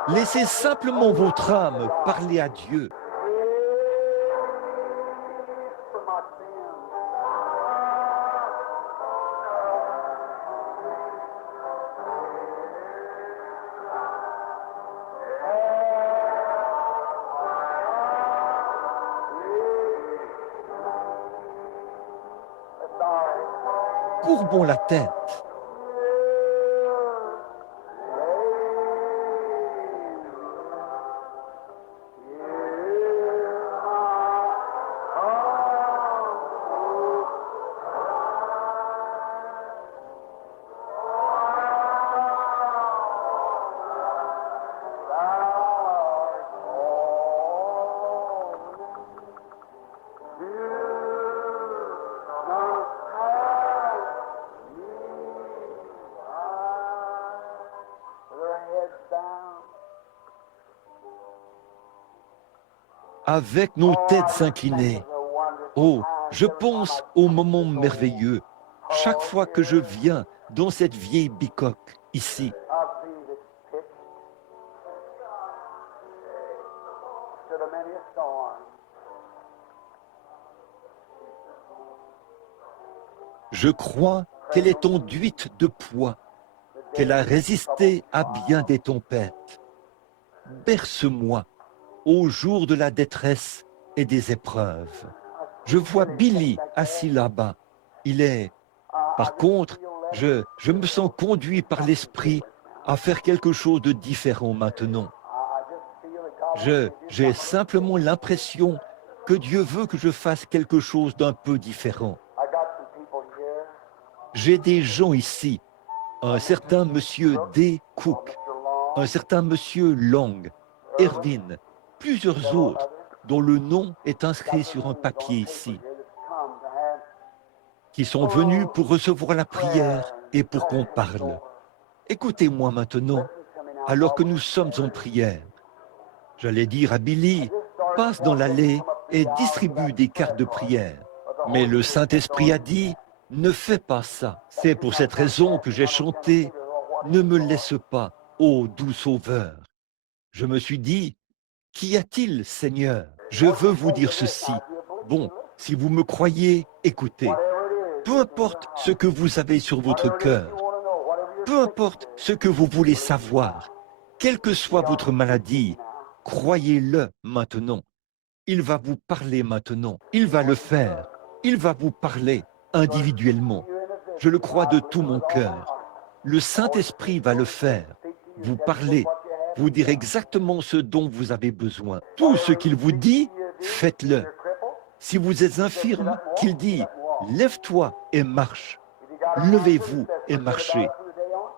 Laissez simplement votre âme parler à Dieu. Courbons la tête. Avec nos têtes inclinées. Oh, je pense au moment merveilleux, chaque fois que je viens dans cette vieille bicoque, ici. Je crois qu'elle est enduite de poids, qu'elle a résisté à bien des tempêtes. Berce-moi au jour de la détresse et des épreuves. Je vois Billy assis là-bas. Il est... Par contre, je me sens conduit par l'Esprit à faire quelque chose de différent maintenant. J'ai simplement l'impression que Dieu veut que je fasse quelque chose d'un peu différent. J'ai des gens ici, un certain monsieur D. Cook, un certain monsieur Long, Erwin, plusieurs autres dont le nom est inscrit sur un papier ici, qui sont venus pour recevoir la prière et pour qu'on parle. Écoutez-moi maintenant, alors que nous sommes en prière. J'allais dire à Billy, passe dans l'allée et distribue des cartes de prière. Mais le Saint-Esprit a dit, ne fais pas ça. C'est pour cette raison que j'ai chanté, ne me laisse pas, ô doux Sauveur. Je me suis dit, qu'y a-t-il, Seigneur? Je veux vous dire ceci. Bon, si vous me croyez, écoutez. Peu importe ce que vous avez sur votre cœur, peu importe ce que vous voulez savoir, quelle que soit votre maladie, croyez-le maintenant. Il va vous parler maintenant. Il va le faire. Il va vous parler individuellement. Je le crois de tout mon cœur. Le Saint-Esprit va le faire. Vous parler, vous dire exactement ce dont vous avez besoin. Tout ce qu'il vous dit, faites-le. Si vous êtes infirme, qu'il dit, lève-toi et marche. Levez-vous et marchez.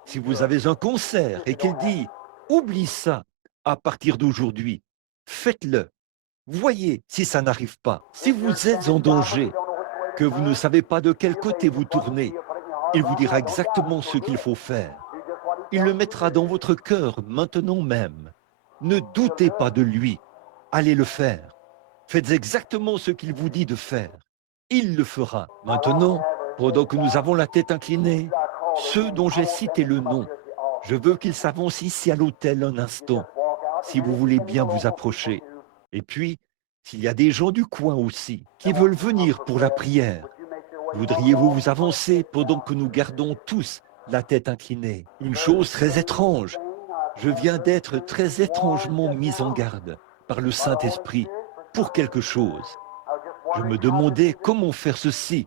Si vous avez un cancer et qu'il dit, oublie ça à partir d'aujourd'hui, faites-le. Voyez si ça n'arrive pas. Si vous êtes en danger, que vous ne savez pas de quel côté vous tourner, il vous dira exactement ce qu'il faut faire. Il le mettra dans votre cœur maintenant même. Ne doutez pas de lui. Allez le faire. Faites exactement ce qu'il vous dit de faire. Il le fera. Maintenant, pendant que nous avons la tête inclinée, ceux dont j'ai cité le nom, je veux qu'ils s'avancent ici à l'autel un instant, si vous voulez bien vous approcher. Et puis, s'il y a des gens du coin aussi qui veulent venir pour la prière, voudriez-vous vous avancer pendant que nous gardons tous la tête inclinée? Une chose très étrange, je viens d'être très étrangement mis en garde par le Saint-Esprit pour quelque chose. Je me demandais comment faire ceci,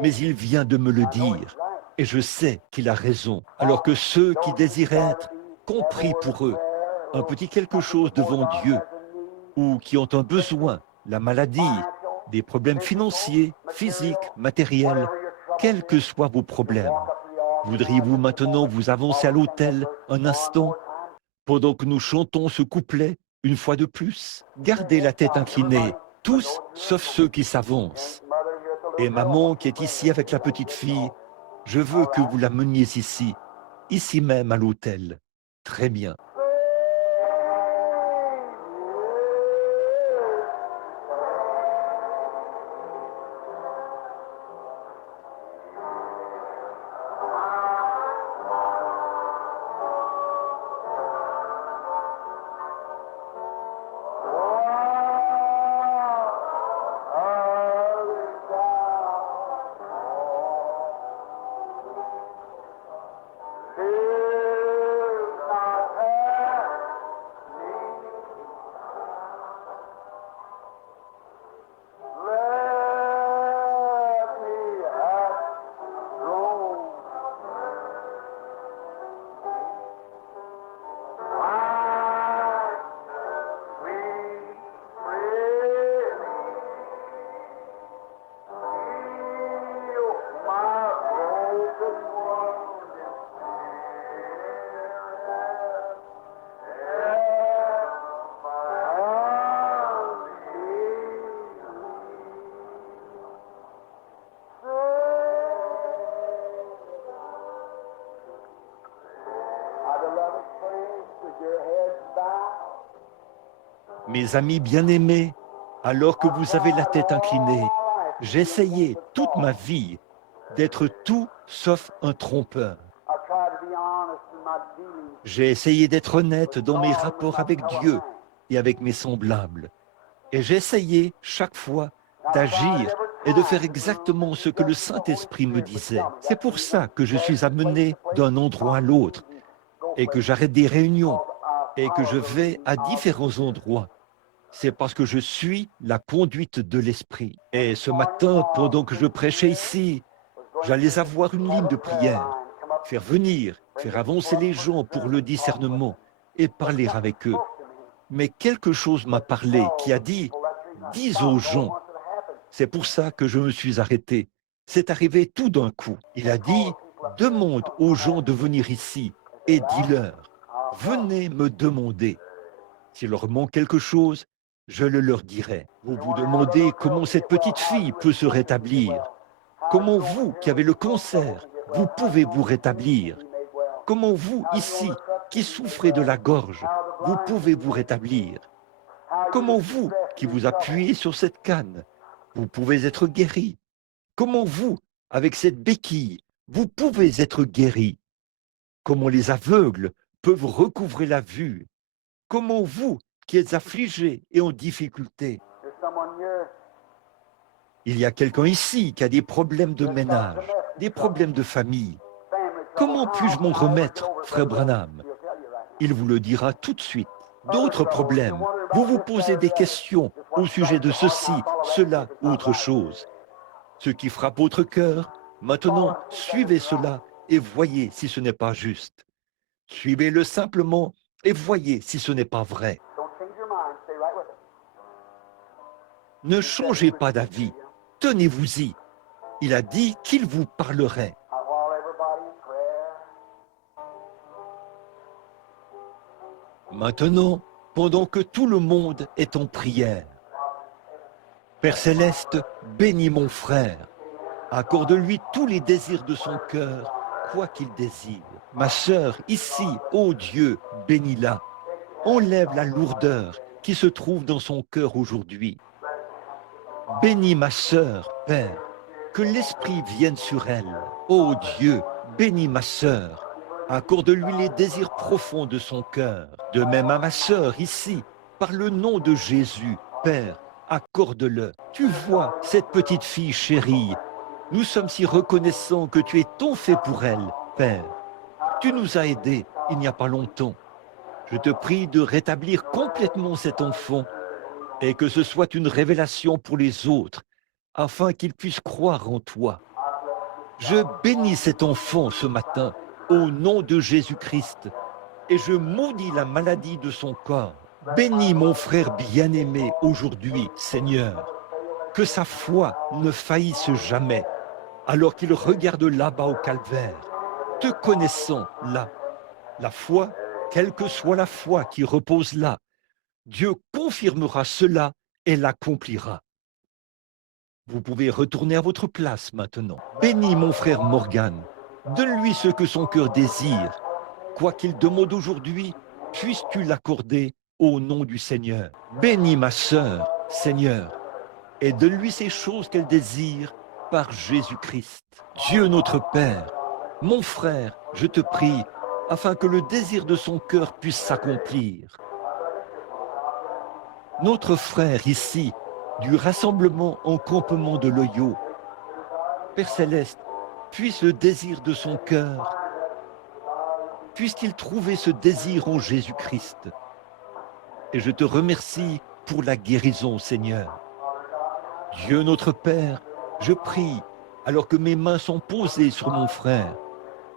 mais il vient de me le dire, et je sais qu'il a raison. Alors que ceux qui désirent être compris pour eux, un petit quelque chose devant Dieu, ou qui ont un besoin, la maladie, des problèmes financiers, physiques, matériels, quels que soient vos problèmes, voudriez-vous maintenant vous avancer à l'autel un instant, pendant que nous chantons ce couplet une fois de plus? Gardez la tête inclinée, tous sauf ceux qui s'avancent. Et maman qui est ici avec la petite fille, je veux que vous la meniez ici même à l'autel. Très bien. Mes amis bien-aimés, alors que vous avez la tête inclinée, j'ai essayé toute ma vie d'être tout sauf un trompeur. J'ai essayé d'être honnête dans mes rapports avec Dieu et avec mes semblables. Et j'ai essayé chaque fois d'agir et de faire exactement ce que le Saint-Esprit me disait. C'est pour ça que je suis amené d'un endroit à l'autre et que j'arrête des réunions et que je vais à différents endroits. C'est parce que je suis la conduite de l'Esprit. Et ce matin, pendant que je prêchais ici, j'allais avoir une ligne de prière, faire venir, faire avancer les gens pour le discernement et parler avec eux. Mais quelque chose m'a parlé qui a dit, dis aux gens. C'est pour ça que je me suis arrêté. C'est arrivé tout d'un coup. Il a dit, demande aux gens de venir ici et dis-leur, venez me demander. S'il leur manque quelque chose, je le leur dirai. Vous vous demandez comment cette petite fille peut se rétablir. Comment vous, qui avez le cancer, vous pouvez vous rétablir. Comment vous, ici, qui souffrez de la gorge, vous pouvez vous rétablir. Comment vous, qui vous appuyez sur cette canne, vous pouvez être guéri. Comment vous, avec cette béquille, vous pouvez être guéri. Comment les aveugles peuvent recouvrer la vue. Comment vous, qui êtes affligés et en difficulté. Il y a quelqu'un ici qui a des problèmes de ménage, des problèmes de famille. Comment puis-je m'en remettre, frère Branham? Il vous le dira tout de suite. D'autres problèmes, vous vous posez des questions au sujet de ceci, cela ou autre chose. Ce qui frappe votre cœur, maintenant, suivez cela et voyez si ce n'est pas juste. Suivez-le simplement et voyez si ce n'est pas vrai. Ne changez pas d'avis, tenez-vous-y. Il a dit qu'il vous parlerait. Maintenant, pendant que tout le monde est en prière, Père Céleste, bénis mon frère. Accorde-lui tous les désirs de son cœur, quoi qu'il désire. Ma sœur, ici, ô Dieu, bénis-la. Enlève la lourdeur qui se trouve dans son cœur aujourd'hui. Bénis ma sœur, Père, que l'Esprit vienne sur elle. Ô Dieu, bénis ma sœur. Accorde-lui les désirs profonds de son cœur. De même à ma sœur ici, par le nom de Jésus, Père, accorde-le. Tu vois cette petite fille chérie. Nous sommes si reconnaissants que tu aies tant fait pour elle, Père. Tu nous as aidés il n'y a pas longtemps. Je te prie de rétablir complètement cet enfant et que ce soit une révélation pour les autres, afin qu'ils puissent croire en toi. Je bénis cet enfant ce matin au nom de Jésus-Christ et je maudis la maladie de son corps. Bénis mon frère bien-aimé aujourd'hui, Seigneur, que sa foi ne faillisse jamais, alors qu'il regarde là-bas au calvaire, te connaissant là. La foi, quelle que soit la foi qui repose là, Dieu confirmera cela et l'accomplira. Vous pouvez retourner à votre place maintenant. Bénis mon frère Morgan. Donne-lui ce que son cœur désire. Quoi qu'il demande aujourd'hui, puisses-tu l'accorder au nom du Seigneur. Bénis ma sœur, Seigneur, et donne-lui ces choses qu'elle désire par Jésus-Christ. Dieu notre Père, mon frère, je te prie, afin que le désir de son cœur puisse s'accomplir. Notre frère ici, du rassemblement en campement de l'Oyo, Père Céleste, puisse le désir de son cœur puisse-t-il trouver ce désir en Jésus-Christ. Et je te remercie pour la guérison, Seigneur. Dieu notre Père, je prie, alors que mes mains sont posées sur mon frère,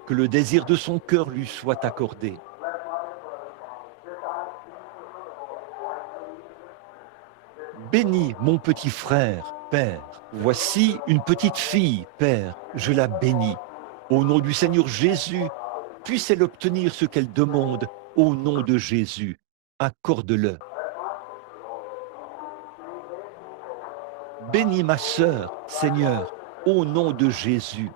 que le désir de son cœur lui soit accordé. Bénis mon petit frère, Père. Voici une petite fille, Père, je la bénis. Au nom du Seigneur Jésus, puisse-elle obtenir ce qu'elle demande au nom de Jésus. Accorde-le. Bénis ma sœur, Seigneur, au nom de Jésus.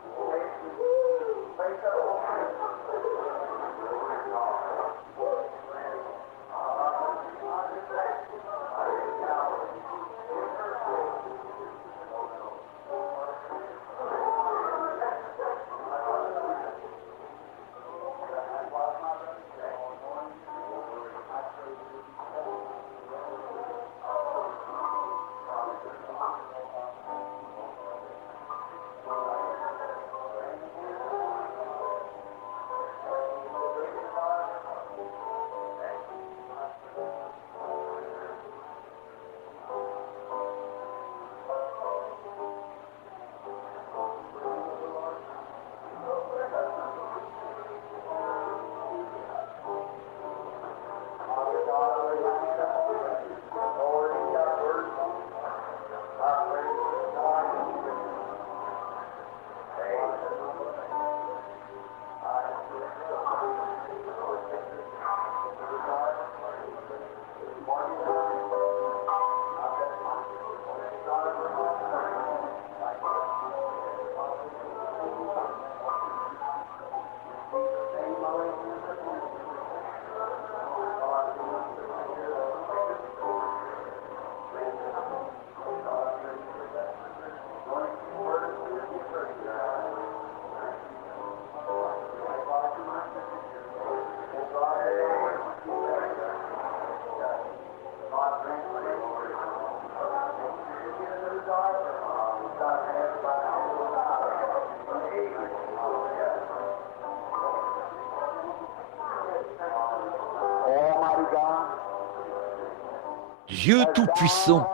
Dieu Tout-Puissant,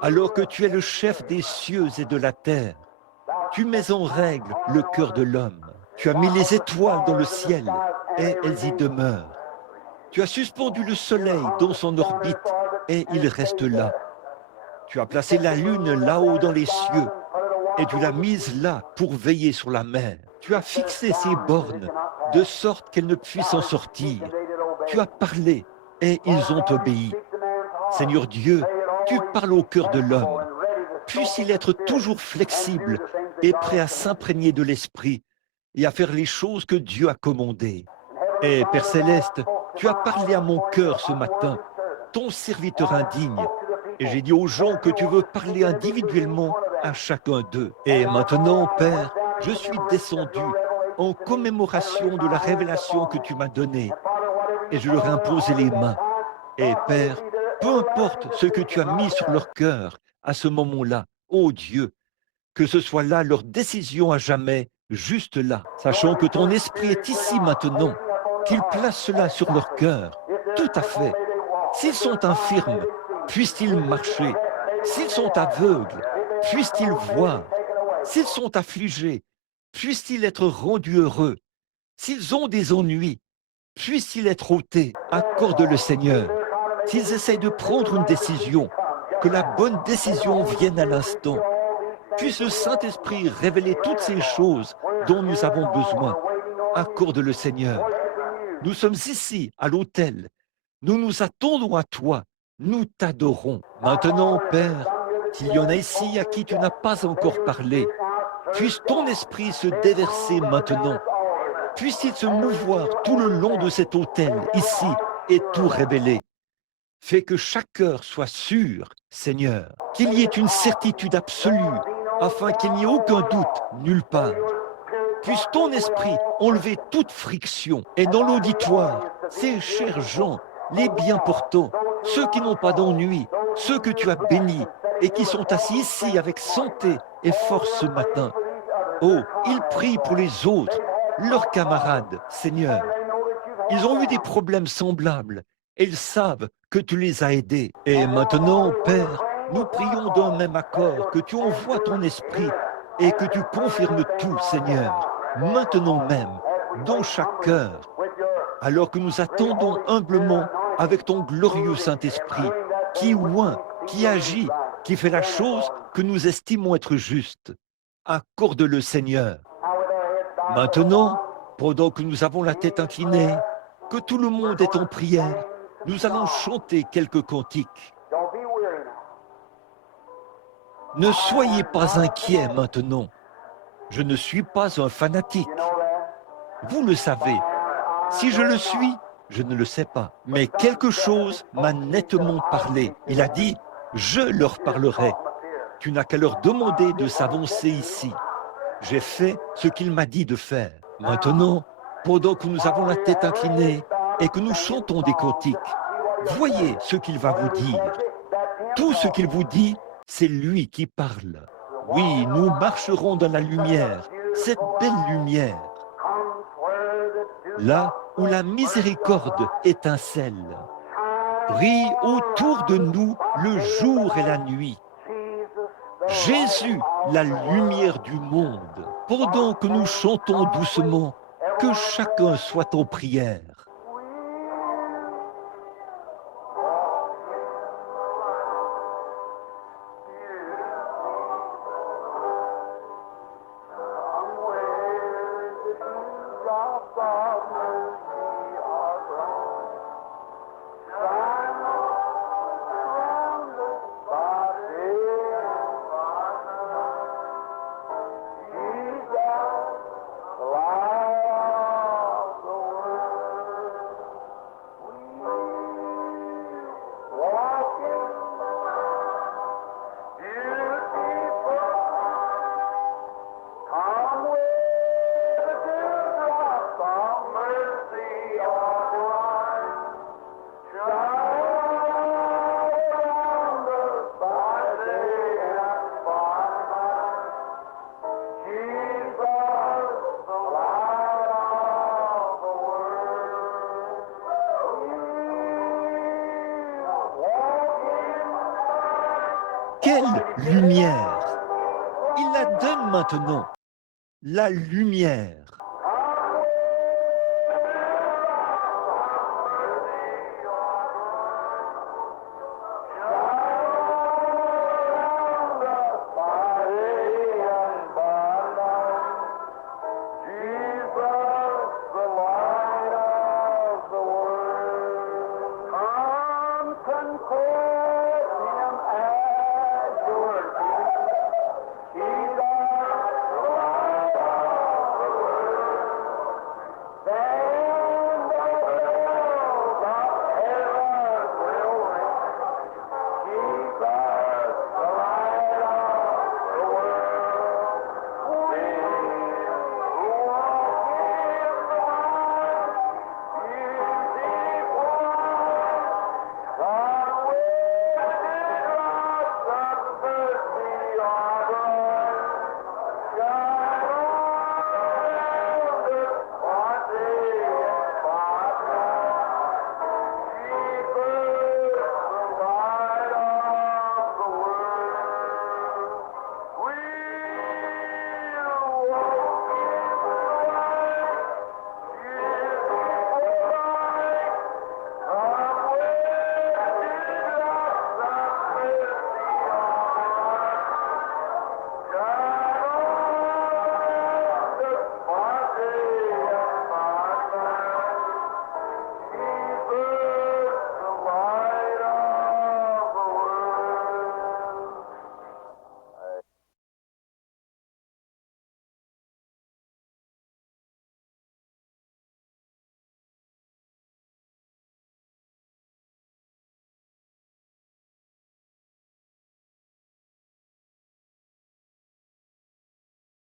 alors que tu es le chef des cieux et de la terre, tu mets en règle le cœur de l'homme. Tu as mis les étoiles dans le ciel et elles y demeurent. Tu as suspendu le soleil dans son orbite et il reste là. Tu as placé la lune là-haut dans les cieux et tu l'as mise là pour veiller sur la mer. Tu as fixé ses bornes de sorte qu'elle ne puisse en sortir. Tu as parlé et ils ont obéi. Seigneur Dieu, tu parles au cœur de l'homme. Puisse-t-il être toujours flexible et prêt à s'imprégner de l'Esprit et à faire les choses que Dieu a commandées. Et Père Céleste, tu as parlé à mon cœur ce matin, ton serviteur indigne, et j'ai dit aux gens que tu veux parler individuellement à chacun d'eux. Et maintenant, Père, je suis descendu en commémoration de la révélation que tu m'as donnée, et je leur ai imposé les mains. Et Père, peu importe ce que tu as mis sur leur cœur à ce moment-là, ô Dieu, que ce soit là leur décision à jamais, juste là, sachant que ton esprit est ici maintenant, qu'il place cela sur leur cœur, tout à fait. S'ils sont infirmes, puissent-ils marcher. S'ils sont aveugles, puissent-ils voir. S'ils sont affligés, puissent-ils être rendus heureux. S'ils ont des ennuis, puissent-ils être ôtés. Accorde-le, Seigneur. S'ils essayent de prendre une décision, que la bonne décision vienne à l'instant. Puisse le Saint-Esprit révéler toutes ces choses dont nous avons besoin. Accorde-le, Seigneur. Nous sommes ici, à l'autel. Nous nous attendons à toi. Nous t'adorons. Maintenant, Père, s'il y en a ici à qui tu n'as pas encore parlé, puisse ton esprit se déverser maintenant. Puisse-t-il se mouvoir tout le long de cet autel, ici, et tout révéler. Fais que chaque cœur soit sûr, Seigneur, qu'il y ait une certitude absolue, afin qu'il n'y ait aucun doute nulle part. Puisse ton esprit enlever toute friction. Et dans l'auditoire, ces chers gens, les bien portants, ceux qui n'ont pas d'ennui, ceux que tu as bénis et qui sont assis ici avec santé et force ce matin. Oh, ils prient pour les autres, leurs camarades, Seigneur. Ils ont eu des problèmes semblables et ils savent que tu les as aidés. Et maintenant, Père, nous prions d'un même accord que tu envoies ton esprit et que tu confirmes tout, Seigneur, maintenant même, dans chaque cœur, alors que nous attendons humblement avec ton glorieux Saint-Esprit, qui oint, qui agit, qui fait la chose que nous estimons être juste. Accorde-le, Seigneur. Maintenant, pendant que nous avons la tête inclinée, que tout le monde est en prière, nous allons chanter quelques cantiques. Ne soyez pas inquiets maintenant. Je ne suis pas un fanatique. Vous le savez. Si je le suis, je ne le sais pas. Mais quelque chose m'a nettement parlé. Il a dit, je leur parlerai. Tu n'as qu'à leur demander de s'avancer ici. J'ai fait ce qu'il m'a dit de faire. Maintenant, pendant que nous avons la tête inclinée et que nous chantons des cantiques, voyez ce qu'il va vous dire. Tout ce qu'il vous dit, c'est lui qui parle. Oui, nous marcherons dans la lumière, cette belle lumière, là où la miséricorde étincelle. Brille autour de nous le jour et la nuit. Jésus, la lumière du monde. Pendant que nous chantons doucement, que chacun soit en prière. Quelle lumière! Il la donne maintenant, la lumière.